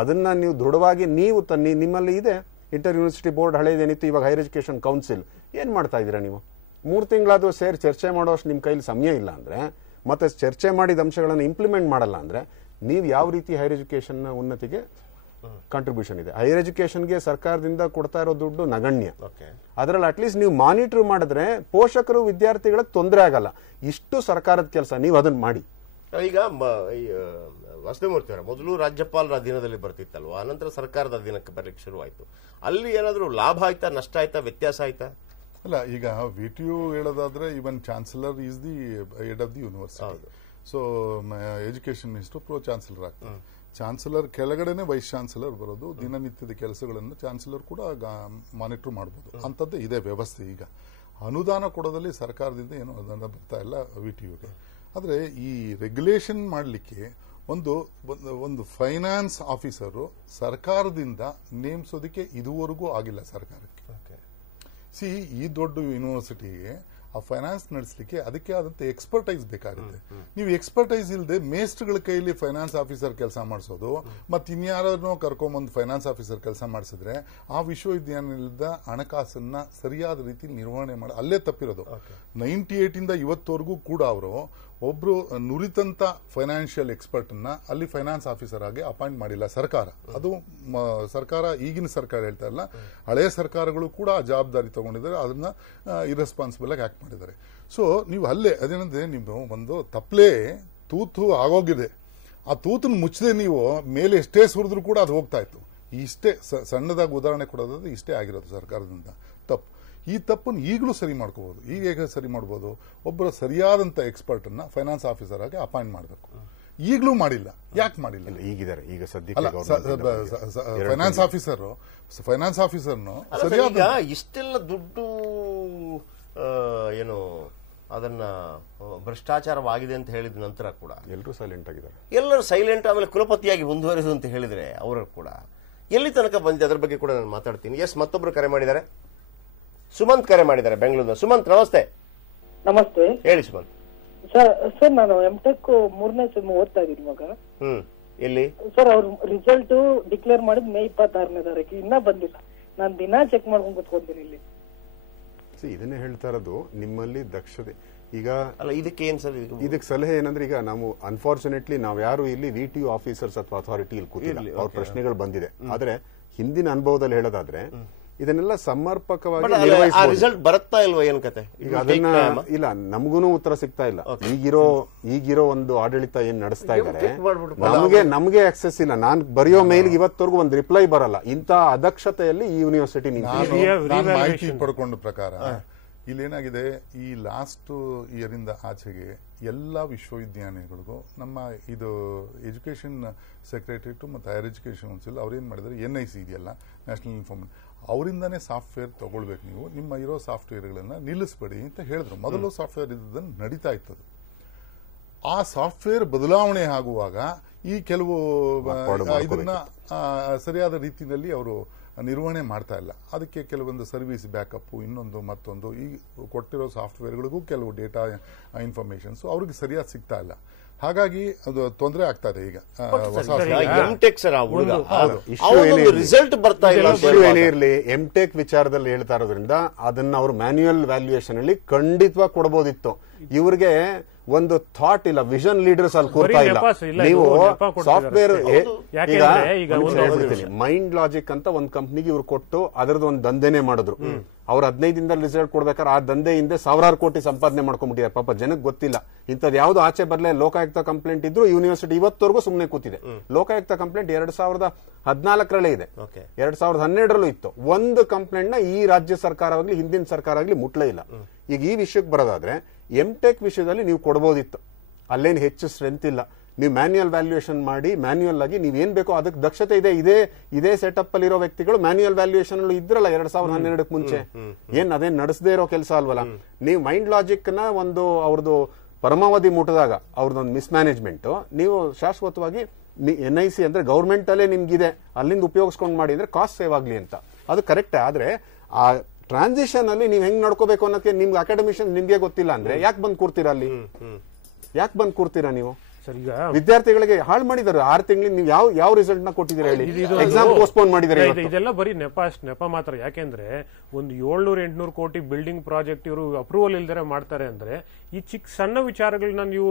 ಅದನ್ನ ನೀವು ದೃಢವಾಗಿ ನೀವು ನಿಮ್ಮಲ್ಲಿ ಇದೆ ಇಂಟರ್ ಯೂನಿವರ್ಸಿಟಿ ಬೋರ್ಡ್ ಹಳೇದೇನಿತ್ತು, ಇವಾಗ ಹೈಯರ್ ಎಜುಕೇಶನ್ ಕೌನ್ಸಿಲ್. ಏನ್ ಮಾಡ್ತಾ ಇದೀರಾ ನೀವು? 3 ತಿಂಗಳಾದ್ರೂ ಸೇರಿ ಚರ್ಚೆ ಮಾಡೋಷ್ಟು ನಿಮ್ ಕೈಲಿ ಸಮಯ ಇಲ್ಲ ಅಂದ್ರೆ, ಮತ್ತೆ ಚರ್ಚೆ ಮಾಡಿದ ಅಂಶಗಳನ್ನು ಇಂಪ್ಲಿಮೆಂಟ್ ಮಾಡಲ್ಲ ಅಂದ್ರೆ, ನೀವು ಯಾವ ರೀತಿ ಹೈಯರ್ ಎಜುಕೇಶನ್ ಉನ್ನತಿಗೆ ಕಾಂಟ್ರಿಬ್ಯೂಷನ್ ಇದೆ? ಹೈಯರ್ ಎಜುಕೇಶನ್ಗೆ ಸರ್ಕಾರದಿಂದ ಕೊಡ್ತಾ ಇರೋ ದುಡ್ಡು ನಗಣ್ಯ. ಅದರಲ್ಲಿ ಅಟ್ಲೀಸ್ಟ್ ನೀವು ಮಾನಿಟರ್ ಮಾಡಿದ್ರೆ ಪೋಷಕರು ವಿದ್ಯಾರ್ಥಿಗಳ ತೊಂದರೆ ಆಗಲ್ಲ. ಇಷ್ಟು ಸರ್ಕಾರದ ಕೆಲಸ, ನೀವು ಅದನ್ನ ಮಾಡಿ. ಈಗ ವಾಸುದೇವಮೂರ್ತಿ ಅವರ ಮೊದಲು ರಾಜ್ಯಪಾಲರ ಅಧೀನದಲ್ಲಿ ಬರ್ತಿತ್ತಲ್ವಾ, ಅನಂತರ ಸರ್ಕಾರದ ಅಧೀನಕ್ಕೆ ಬರ್ಲಿಕ್ಕೆ ಶುರುವಾಯಿತು. ಅಲ್ಲಿ ಏನಾದರೂ ಲಾಭ ಆಯ್ತಾ, ನಷ್ಟ ಆಯ್ತಾ, ವ್ಯತ್ಯಾಸ ಆಯ್ತಾ? ಅಲ್ಲ, ಈಗ VTU ಹೇಳೋದಾದ್ರೆ even chancellor is the head of the university. So education minister pro chancellor ಆಗ್ತಾರೆ. ಚಾನ್ಸಲರ್ ಕೆಳಗಡೆನೆ ವೈಸ್ ಚಾನ್ಸಲರ್ ಬರೋದು. ದಿನನಿತ್ಯದ ಕೆಲಸಗಳನ್ನು ಚಾನ್ಸಲರ್ ಕೂಡ ಮಾನಿಟರ್ ಮಾಡಬಹುದು. ಅಂತದ್ದೇ ಇದೆ ವ್ಯವಸ್ಥೆ. ಈಗ ಅನುದಾನ ಕೊಡೋದಲ್ಲಿ ಸರ್ಕಾರದಿಂದ ಏನು ಅನುದಾನ ಬರ್ತಾ ಇಲ್ಲ VTUಗೆ. ಆದ್ರೆ ಈ ರೆಗ್ಯುಲೇಷನ್ ಮಾಡಲಿಕ್ಕೆ ಒಂದು ಫೈನಾನ್ಸ್ ಆಫೀಸರು ಸರ್ಕಾರದಿಂದ ನೇಮಿಸೋದಕ್ಕೆ ಇದುವರೆಗೂ ಆಗಿಲ್ಲ ಸರ್ಕಾರಕ್ಕೆ. ಈ ದೊಡ್ಡ ಯೂನಿವರ್ಸಿಟಿಗೆ ಆ ಫೈನಾನ್ಸ್ ನಡೆಸಲಿಕ್ಕೆ ಅದಕ್ಕೆ ಆದಂತ ಎಕ್ಸ್ಪರ್ಟೈಸ್ ಬೇಕಾಗುತ್ತೆ. ನೀವು ಎಕ್ಸ್ಪರ್ಟೈಸ್ ಇಲ್ಲದೆ ಮೇಸ್ಟ್ಗಳ ಕೈಯಲ್ಲಿ ಫೈನಾನ್ಸ್ ಆಫೀಸರ್ ಕೆಲಸ ಮಾಡಿಸೋದು ಮತ್ತೆ ಇನ್ಯಾರನ್ನೋ ಕರ್ಕೊಂಬಂದು ಫೈನಾನ್ಸ್ ಆಫೀಸರ್ ಕೆಲಸ ಮಾಡಿಸಿದ್ರೆ ಆ ವಿಶ್ವವಿದ್ಯಾನಿಲಯದ ಹಣಕಾಸನ್ನ ಸರಿಯಾದ ರೀತಿ ನಿರ್ವಹಣೆ ಮಾಡಿ ಅಲ್ಲೇ ತಪ್ಪಿರೋದು. 98 ಇಂದ ಇವತ್ತವರೆಗೂ ಕೂಡ ಅವರು ಒಬ್ರು ನುರಿತಂತ ಫೈನಾನ್ಷಿಯಲ್ ಎಕ್ಸ್ಪರ್ಟ್ ಅನ್ನ ಅಲ್ಲಿ ಫೈನಾನ್ಸ್ ಆಫೀಸರ್ ಆಗಿ ಅಪಾಯಿಂಟ್ ಮಾಡಿಲ್ಲ ಸರ್ಕಾರ. ಅದು ಸರ್ಕಾರ, ಈಗಿನ ಸರ್ಕಾರ ಹೇಳ್ತಾ ಇಲ್ಲ, ಹಳೆಯ ಸರ್ಕಾರಗಳು ಕೂಡ ಆ ಜವಾಬ್ದಾರಿ ತಗೊಂಡಿದ್ದಾರೆ, ಅದನ್ನ ಇರೆಸ್ಪಾನ್ಸಿಬಲ್ ಆಗಿ ಆಕ್ಟ್ ಮಾಡಿದ್ದಾರೆ. ಸೊ ನೀವು ಅಲ್ಲೇ ಅದೇನಂದ್ರೆ ನೀವು ಒಂದು ತಪ್ಪಲೇ ತೂತು ಆಗೋಗಿದೆ, ಆ ತೂತನ್ನು ಮುಚ್ಚದೆ ನೀವು ಮೇಲೆ ಎಷ್ಟೇ ಸುರಿದ್ರು ಕೂಡ ಅದು ಹೋಗ್ತಾ ಇತ್ತು. ಇಷ್ಟೇ ಸಣ್ಣದಾಗಿ ಉದಾಹರಣೆ ಕೊಡೋದಾದ್ರೆ ಇಷ್ಟೇ ಆಗಿರೋದು ಸರ್ಕಾರದಿಂದ ತಪ್ಪು. ಈ ತಪ್ಪನ್ನು ಈಗಲೂ ಸರಿ ಮಾಡ್ಕೋಬಹುದು. ಈಗ ಹೇಗೆ ಸರಿ ಮಾಡಬಹುದು? ಒಬ್ಬರ ಸರಿಯಾದಂತ ಎಕ್ಸ್ಪರ್ಟ್ ಅನ್ನ ಫೈನಾನ್ಸ್ ಆಫೀಸರ್ ಆಗಿ ಅಪಾಯಿಂಟ್ ಮಾಡಬೇಕು. ಈಗಲೂ ಮಾಡಿಲ್ಲ. ಯಾಕೆ ಮಾಡಿಲ್ಲ? ಈಗಿದ್ದಾರೆ, ಈಗ ಫೈನಾನ್ಸ್ ಆಫೀಸರ್ನು ಸರಿಯಾದ ಇಷ್ಟೆಲ್ಲ ದುಡ್ಡು ಏನು ಅದನ್ನ ಭ್ರಷ್ಟಾಚಾರವಾಗಿದೆ ಅಂತ ಹೇಳಿದ ನಂತರ ಕೂಡ ಎಲ್ಲರೂ ಸೈಲೆಂಟ್ ಆಗಿದ್ದಾರೆ. ಎಲ್ಲರೂ ಸೈಲೆಂಟ್, ಆಮೇಲೆ ಕುಲಪತಿಯಾಗಿ ಮುಂದುವರಿದು ಅಂತ ಹೇಳಿದ್ರೆ ಅವರು ಕೂಡ ಎಲ್ಲಿ ತನಕ ಬಂದಿದೆ ಅದರ ಬಗ್ಗೆ ಕೂಡ ನಾನು ಮಾತಾಡ್ತೀನಿ. ಎಸ್, ಮತ್ತೊಬ್ರು ಕರೆ ಮಾಡಿದ್ದಾರೆ, ಸುಮಂತ್ ಕರೆ ಮಾಡಿದ್ದಾರೆ ಬೆಂಗಳೂರಿನ. ಸುಮಂತ್ ನಮಸ್ತೆ. ನಮಸ್ತೆ. ಹೇಳಿ ಸುಮಂತ್. ಸರ್ ನಾನು ಎಂ.ಟೆಕ್ 3ನೇ ಸೆಮ್ ಓದ್ತಾ ಇದ್ದೀನಿ ಇವಾಗ. ಎಲ್ಲಿ ಸರ್? ಅವ್ರ ರಿಸಲ್ಟ್ ಡಿಕ್ಲೇರ್ ಮಾಡಿದ್ ಮೇ 26ನೇ ತಾರೀಕು, ಇನ್ನ ಬಂದಿಲ್ಲ. ನಾನು ದಿನಾ ಚೆಕ್ ಮಾಡ್ಕೊಂಡು ಕೂತ್ಕೊಂತೀನಿ ಇಲ್ಲಿ. ಇದನ್ನೇ ಹೇಳ್ತಾ ಇರೋದು, ನಿಮ್ಮಲ್ಲಿ ದಕ್ಷತೆ. ಈಗ ಅಲ್ಲ, ಇದಕ್ಕೆ ಏನ್ ಸರ್? ಇದಕ್ಕೆ ಸಲಹೆ ಏನಂದ್ರೆ, ಈಗ ನಾವು ಅನ್ಫಾರ್ಚುನೇಟ್ಲಿ ನಾವ್ ಯಾರು ಇಲ್ಲಿ VTU ಆಫೀಸರ್ಸ್ ಅಥವಾ ಅಥಾರಿಟಿ ಇಲ್ಲಿ ಕೂತಿಲ್ಲ. ಅವ್ರ ಪ್ರಶ್ನೆಗಳು ಬಂದಿದೆ. ಆದ್ರೆ ಹಿಂದಿನ ಅನುಭವದಲ್ಲಿ ಹೇಳೋದಾದ್ರೆ ಇದನ್ನೆಲ್ಲ ಸಮರ್ಪಕವಾಗಿ ರಿಸಲ್ಟ್ ಬರುತ್ತಾ ಇಲ್ವಾ? ಏನ್ ಕತೆ? ಈಗ ಅದನ್ನ ಇಲ್ಲ, ನಮಗೂನು ಉತ್ತರ ಸಿಗ್ತಾ ಇಲ್ಲ. ಈಗಿರೋ ಒಂದು ಆಡಳಿತ ಏನ್ ನಡೆಸ್ತಾ ಇದ್ದಾರೆ, ನಮ್ಗೆ ಆಕ್ಸೆಸ್ ಇಲ್ಲ. ನಾನ್ ಬರೆಯೋ ಮೇಲ್ ಇವತ್ತವರೆಗೂ ಒಂದು ರಿಪ್ಲೈ ಬರಲ್ಲ. ಇಂತ ಅದಕ್ಷತೆಯಲ್ಲಿ ಈ ಯೂನಿವರ್ಸಿಟಿ ಮಾಹಿತಿ ಪಡ್ಕೊಂಡ ಪ್ರಕಾರ ಇಲ್ಲೇನಾಗಿದೆ, ಈ ಲಾಸ್ಟ್ ಇಯರ್ ಇಂದ ಆಚೆಗೆ ಎಲ್ಲಾ ವಿಶ್ವವಿದ್ಯಾಲಯಗಳಿಗೂ ನಮ್ಮ ಇದು ಎಜುಕೇಶನ್ ಸೆಕ್ರೆಟರಿಯೇಟ್ ಮತ್ತು ಹೈಯರ್ ಎಜುಕೇಶನ್ ಕೌನ್ಸಿಲ್ ಅವ್ರೇನ್ ಮಾಡಿದ್ದಾರೆ, NIC ಇದೆಯಲ್ಲ, ನ್ಯಾಷನಲ್ ಇನ್ಫಾರ್ಮೇಶನ್, ಅವರಿಂದಾನೇ ಸಾಫ್ಟ್ವೇರ್ ತಗೊಳ್ಬೇಕು. ನೀವು ನಿಮ್ಮ ಇರೋ ಸಾಫ್ಟ್ವೇರ್ಗಳನ್ನ ನಿಲ್ಲಿಸಬೇಡಿ ಅಂತ ಹೇಳಿದ್ರು. ಮೊದಲು ಸಾಫ್ಟ್ವೇರ್ ಇದ್ದದನ್ನು ನಡೀತಾ ಇತ್ತದು. ಆ ಸಾಫ್ಟ್ವೇರ್ ಬದಲಾವಣೆ ಆಗುವಾಗ ಈ ಕೆಲವು ಇದನ್ನ ಸರಿಯಾದ ರೀತಿಯಲ್ಲಿ ಅವರು ನಿರ್ವಹಣೆ ಮಾಡ್ತಾ ಇಲ್ಲ. ಅದಕ್ಕೆ ಕೆಲವೊಂದು ಸರ್ವಿಸ್ ಬ್ಯಾಕಪ್, ಇನ್ನೊಂದು ಮತ್ತೊಂದು, ಈ ಕೊಟ್ಟಿರೋ ಸಾಫ್ಟ್ವೇರ್ಗಳಿಗೂ ಕೆಲವು ಡೇಟಾ ಇನ್ಫಾರ್ಮೇಶನ್ಸ್ ಅವ್ರಿಗೆ ಸರಿಯಾಗಿ ಸಿಗ್ತಾ ಇಲ್ಲ. ಹಾಗಾಗಿ ಅದು ತೊಂದರೆ ಆಗ್ತಾ ಇದೆ. ಈಗ ರಿಸಲ್ಟ್ ಬರ್ತಾ ಇಲ್ಲ. ಏನೇ ಇರಲಿ, ಎಂ.ಟೆಕ್ ವಿಚಾರದಲ್ಲಿ ಹೇಳ್ತಾ ಇರೋದ್ರಿಂದ ಅದನ್ನ ಅವರು ಮ್ಯಾನ್ಯುಯಲ್ ವ್ಯಾಲ್ಯೂಯೇಷನ್ ಅಲ್ಲಿ ಖಂಡಿತವಾಗಿ ಕೊಡಬಹುದಿತ್ತು. ಇವ್ರಿಗೆ ಒಂದು ಥಾಟ್ ಇಲ್ಲ, ವಿಷನ್ ಲೀಡರ್ಸ್ ಅಲ್ಲಿ ಕೂರ್ತಾ ಇಲ್ಲ. ನೀವು ಸಾಫ್ಟ್ವೇರ್ ಮೈಂಡ್ ಲಾಜಿಕ್ ಅಂತ ಒಂದು ಕಂಪ್ನಿಗೆ ಇವ್ರು ಕೊಟ್ಟು ಅದರದ್ದು ಒಂದು ದಂಧೆನೆ ಮಾಡಿದ್ರು. ಅವ್ರು 15 ದಿನದಲ್ಲಿ ರಿಸಲ್ಟ್ ಕೊಡ್ಬೇಕಾದ್ರೆ ಆ ದಂಧೆಯಿಂದ 1000 ಕೋಟಿ ಸಂಪಾದನೆ ಮಾಡ್ಕೊಂಡ್ಬಿಟ್ಟಿದ್ದಾರೆ. ಪಾಪ ಜನಕ್ಕೆ ಗೊತ್ತಿಲ್ಲ. ಇಂಥದ್ದು ಯಾವ್ದು ಆಚೆ ಬರ್ಲೆ ಲೋಕಾಯುಕ್ತ ಕಂಪ್ಲೇಂಟ್ ಇದ್ರು ಯೂನಿವರ್ಸಿಟಿ ಇವತ್ತವರೆಗೂ ಸುಮ್ಮನೆ ಕೂತಿದೆ. ಲೋಕಾಯುಕ್ತ ಕಂಪ್ಲೇಂಟ್ 2014ರಲ್ಲೇ ಇದೆ, 2012ರಲ್ಲೂ ಇತ್ತು. ಒಂದು ಕಂಪ್ಲೇಂಟ್ ನ ಈ ರಾಜ್ಯ ಸರ್ಕಾರವಾಗ್ಲಿ ಹಿಂದಿನ ಸರ್ಕಾರ ಆಗ್ಲಿ ಮುಟ್ಲೇ ಇಲ್ಲ. ಈಗ ಈ ವಿಷಯಕ್ಕೆ ಬರೋದಾದ್ರೆ ಎಂ.ಟೆಕ್ ವಿಷಯದಲ್ಲಿ ನೀವು ಕೊಡಬಹುದಿತ್ತು. ಅಲ್ಲೇನು ಹೆಚ್ಚು ಸ್ಟ್ರೆಂತ್ ಇಲ್ಲ. ನೀವು ಮ್ಯಾನ್ಯುಯಲ್ ವ್ಯಾಲ್ಯೂಯೇಷನ್ ಮಾಡಿ ಮ್ಯಾನ್ಯುಯಲ್ ಆಗಿ ನೀವೇನ್ ಬೇಕೋ ಅದಕ್ಕೆ ದಕ್ಷತೆ ಇದೆ. ಇದೇ ಸೆಟಪ್ ಅಲ್ಲಿ ಇರೋ ವ್ಯಕ್ತಿಗಳು ಮ್ಯಾನ್ಯುಯಲ್ ವ್ಯಾಲ್ಯೂಯೇಷನ್ ಇದ್ರಲ್ಲ 2012 ಮುಂಚೆ. ಏನ್ ಅದೇನ್ ನಡೆಸದೇ ಇರೋ ಕೆಲಸ ಅಲ್ವಲ್ಲ. ನೀವು ಮೈಂಡ್ ಲಾಜಿಕ್ ನ ಒಂದು ಅವ್ರದ್ದು ಪರಮಾವಧಿ ಮುಟ್ಟಿದಾಗ ಅವ್ರದ್ದೊಂದು ಮಿಸ್ಮ್ಯಾನೇಜ್ಮೆಂಟ್, ನೀವು ಶಾಶ್ವತವಾಗಿ NIC ಅಂದ್ರೆ ಗೌರ್ಮೆಂಟ್ ಅಲ್ಲೇ ನಿಮ್ಗಿದೆ, ಅಲ್ಲಿಂದ ಉಪಯೋಗಿಸ್ಕೊಂಡು ಮಾಡಿ ಅಂದ್ರೆ ಕಾಸ್ಟ್ ಸೇವ್ ಆಗ್ಲಿ ಅಂತ. ಅದು ಕರೆಕ್ಟ್. ಆದ್ರೆ ಆ ಟ್ರಾನ್ಸಿಷನ್ ಅಲ್ಲಿ ನೀವು ಹೆಂಗ್ ನಡ್ಕೋಬೇಕು ಅನ್ನೋದಕ್ಕೆ ನಿಮ್ಗೆ ಅಕಾಡೆಮಿಷನ್ ನಿಮ್ಗೆ ಗೊತ್ತಿಲ್ಲ ಅಂದ್ರೆ ಯಾಕೆ ಬಂದ್ ಕೂರ್ತೀರಾ ಅಲ್ಲಿ? ಯಾಕೆ ಬಂದ್ ಕೂರ್ತೀರಾ ನೀವು? ವಿದ್ಯಾರ್ಥಿಗಳಿಗೆ ಹಾಳು ಮಾಡಿದಾರೆ. 6 ತಿಂಗಳು ನೀವು ಯಾವ ರಿಸಲ್ಟ್ ನ ಕೊಟ್ಟಿದ್ದೀರಾ ಹೇಳಿ? ಎಕ್ಸಾಮ್ ಪೋಸ್ಟ್ಪೋನ್ ಮಾಡಿದ್ದಾರೆ. ಇದೆಲ್ಲ ಬರೀ ನೆಪ ಮಾತ್ರ. ಯಾಕೆಂದ್ರೆ ಒಂದು 700-800 ಕೋಟಿ ಬಿಲ್ಡಿಂಗ್ ಪ್ರಾಜೆಕ್ಟ್ ಇವರು ಅಪ್ರೂವಲ್ ಇಲ್ದರೆ ಮಾಡ್ತಾರೆ ಅಂದ್ರೆ ಈ ಸಣ್ಣ ವಿಚಾರಗಳನ್ನ ನೀವು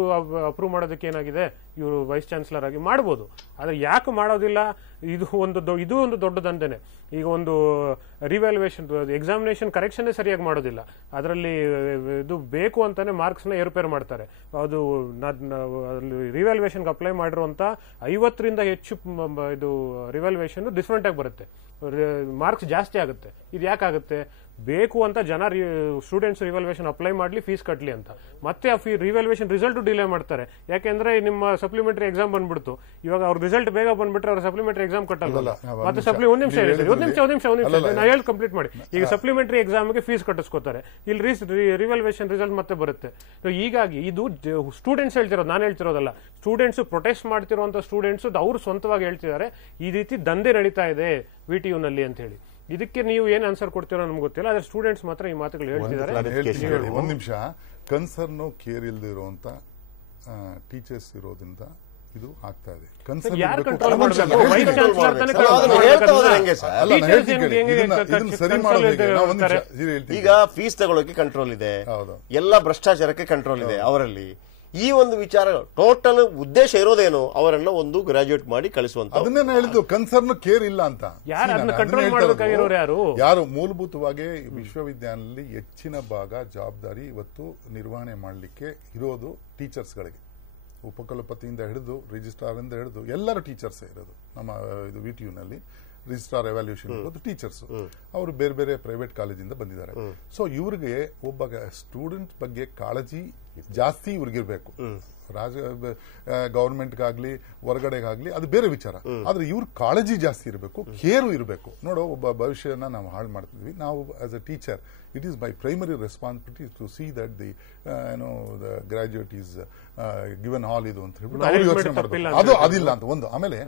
ಅಪ್ರೂವ್ ಮಾಡೋದಕ್ಕೆ ಏನಾಗಿದೆ, ಇವರು ವೈಸ್ ಚಾನ್ಸಲರ್ ಆಗಿ ಮಾಡಬಹುದು. ಆದ್ರೆ ಯಾಕೆ ಮಾಡೋದಿಲ್ಲ? ಇದು ಒಂದು ದೊಡ್ಡ ದಂಧೆನೆ. ಈಗ ಒಂದು ರಿವ್ಯಾಲ್ಯೂಯೇಷನ್ ಎಕ್ಸಾಮಿನೇಷನ್ ಕರೆಕ್ಷನ್ ಸರಿಯಾಗಿ ಮಾಡೋದಿಲ್ಲ. ಅದರಲ್ಲಿ ಇದು ಬೇಕು ಅಂತಾನೆ ಮಾರ್ಕ್ಸ್ ನ ಏರುಪೇರು ಮಾಡ್ತಾರೆ. ಅದು ರಿವ್ಯಾಲ್ಯೂಯೇಷನ್ ಅಪ್ಲೈ ಮಾಡಿರುವಂತ 50ರಿಂದ ಹೆಚ್ಚು ಇದು ರಿವ್ಯಾಲ್ಯೂಯೇಷನ್ ಡಿಫ್ರೆಂಟ್ ಆಗಿ ಬರುತ್ತೆ, ಮಾರ್ಕ್ಸ್ ಜಾಸ್ತಿ ಆಗುತ್ತೆ. ಇದು ಯಾಕಾಗುತ್ತೆ? ಬೇಕು ಅಂತ ಜನ ಸ್ಟೂಡೆಂಟ್ಸ್ ರಿವ್ಯಾಲ್ಯೂಯೇಷನ್ ಅಪ್ಲೈ ಮಾಡ್ಲಿ, ಫೀಸ್ ಕಟ್ಲಿ ಅಂತ. ಮತ್ತೆ ಆ ರಿವ್ಯಾಲ್ಯೂಯೇಷನ್ ರಿಸಲ್ಟ್ ಡಿಲೇ ಮಾಡ್ತಾರೆ. ಯಾಕೆಂದ್ರೆ ನಿಮ್ಮ ಸಪ್ಲಿಮೆಂಟರಿ ಎಕ್ಸಾಮ್ ಬಂದ್ಬಿಡ್ತು. ಇವಾಗ ಅವ್ರ ರಿಸಲ್ಟ್ ಬೇಗ ಬಂದ್ಬಿಟ್ರೆ ಅವ್ರ ಸಪ್ಲಿಮೆಂಟರಿ ಎಕ್ಸಾಮ್ ಕಟ್ಟಲ್ಲ. ಮತ್ತೆ ಒಂದ್ ನಿಮಿಷ ನಾ ಹೇಳಿ ಕಂಪ್ಲೀಟ್ ಮಾಡಿ. ಈಗ ಸಪ್ಲಿಮೆಂಟರಿ ಎಕ್ಸಾಮ್ಗೆ ಫೀಸ್ ಕಟ್ಟಿಸ್ಕೋತಾರೆ. ಇಲ್ಲಿ ರಿವ್ಯಾಲ್ಯೂಯೇಷನ್ ರಿಸಲ್ಟ್ ಮತ್ತೆ ಬರುತ್ತೆ. ಹೀಗಾಗಿ ಇದು ಸ್ಟೂಡೆಂಟ್ಸ್ ಹೇಳ್ತಿರೋದು, ನಾನು ಹೇಳ್ತಿರೋದಲ್ಲ. ಸ್ಟೂಡೆಂಟ್ಸ್ ಪ್ರೊಟೆಸ್ಟ್ ಮಾಡ್ತಿರುವಂತ ಸ್ಟೂಡೆಂಟ್ಸ್ ಅವ್ರು ಸ್ವಂತವಾಗಿ ಹೇಳ್ತಿದ್ದಾರೆ ಈ ರೀತಿ ದಂಧೆ ನಡೀತಾ ಇದೆ VTU ನಲ್ಲಿ ಅಂತ ಹೇಳಿ. ಇದಕ್ಕೆ ನೀವು ಏನ್ ಆನ್ಸರ್ ಕೊಡ್ತೀರೋ ನಮ್ಗೆ ಗೊತ್ತಿಲ್ಲ, ಆದ್ರೆ ಸ್ಟೂಡೆಂಟ್ಸ್ ಮಾತ್ರ ಈ ಮಾತುಗಳು ಹೇಳ್ತಿದ್ದಾರೆ. ಒಂದ್ ನಿಮಿಷ, ಕನ್ಸರ್ನ್ ಕೇರ್ ಇಲ್ಲದೆ ಇರುವಂತ ಟೀಚರ್ಸ್ ಇರೋದ್ರಿಂದ ಇದು ಆಗ್ತಾ ಇದೆ. ಯಾರು ಕಂಟ್ರೋಲ್ ಮಾಡಬೇಕು? ವೈಸ್ ಚಾನ್ಸಲರ್ ತಾನೇ ಸರಿ ಮಾಡೋದಕ್ಕೆ ಈಗ ಫೀಸ್ ತಗೊಳ್ಳೋಕೆ ಕಂಟ್ರೋಲ್ ಇದೆ, ಎಲ್ಲ ಭ್ರಷ್ಟಾಚಾರಕ್ಕೆ ಕಂಟ್ರೋಲ್ ಇದೆ ಅವರಲ್ಲಿ. ಈ ಒಂದು ವಿಚಾರ ಟೋಟಲ್ ಉದ್ದೇಶ ಇರೋದೇನು, ಅವರನ್ನ ಒಂದು ಗ್ರಾಜುಯೇಟ್ ಮಾಡಿ ಕಳಿಸುವಂತ. ಅದನ್ನೇ ಹೇಳಿದ್ದು, ಕನ್ಸರ್ನ್ ಕೇರ್ ಇಲ್ಲ ಅಂತ. ಯಾರು ಮೂಲಭೂತವಾಗಿ ವಿಶ್ವವಿದ್ಯಾಲಯದಲ್ಲಿ ಹೆಚ್ಚಿನ ಭಾಗ ಜವಾಬ್ದಾರಿ ಇವತ್ತು ನಿರ್ವಹಣೆ ಮಾಡಲಿಕ್ಕೆ ಇರೋದು ಟೀಚರ್ಸ್ಗಳಿಗೆ. ಉಪಕುಲಪತಿಯಿಂದ ಹಿಡಿದು ರಿಜಿಸ್ಟ್ರಾರ್ ಇಂದ ಹಿಡಿದು ಎಲ್ಲರೂ ಟೀಚರ್ಸ್ ಇರೋದು. ನಮ್ಮ ಇದು VTU ನಲ್ಲಿ ರಿಜಿಸ್ಟ್ರಾರ್ ಎವ್ಯಾಲ್ಯೂಯೇಷನ್ ಇರೋದು ಟೀಚರ್ಸ್. ಅವರು ಬೇರೆ ಬೇರೆ ಪ್ರೈವೇಟ್ ಕಾಲೇಜಿಂದ ಬಂದಿದ್ದಾರೆ. ಸೊ ಇವ್ರಿಗೆ ಒಬ್ಬ ಸ್ಟೂಡೆಂಟ್ ಬಗ್ಗೆ ಕಾಳಜಿ ಜಾಸ್ತಿ ಇವ್ರಿಗಿರ್ಬೇಕು. ಗವರ್ಮೆಂಟ್ಗಾಗ್ಲಿ ಹೊರಗಡೆಗಾಗ್ಲಿ ಅದು ಬೇರೆ ವಿಚಾರ, ಆದ್ರೆ ಇವ್ರ ಕಾಳಜಿ ಜಾಸ್ತಿ ಇರಬೇಕು, ಕೇರು ಇರಬೇಕು. ನೋಡೋ, ಒಬ್ಬ ಭವಿಷ್ಯನ ನಾವು ಹಾಳು ಮಾಡ್ತಿದ್ವಿ. ನಾವು as a teacher, it is my primary responsibility to see that the the graduate is given hall ಇದು ಅಂತ ಹೇಳ್ಬಿಟ್ಟು ಅವ್ರು ಯೋಚನೆ ಮಾಡಬೇಕು. ಅದು ಅದಿಲ್ಲ ಅಂತ ಒಂದು. ಆಮೇಲೆ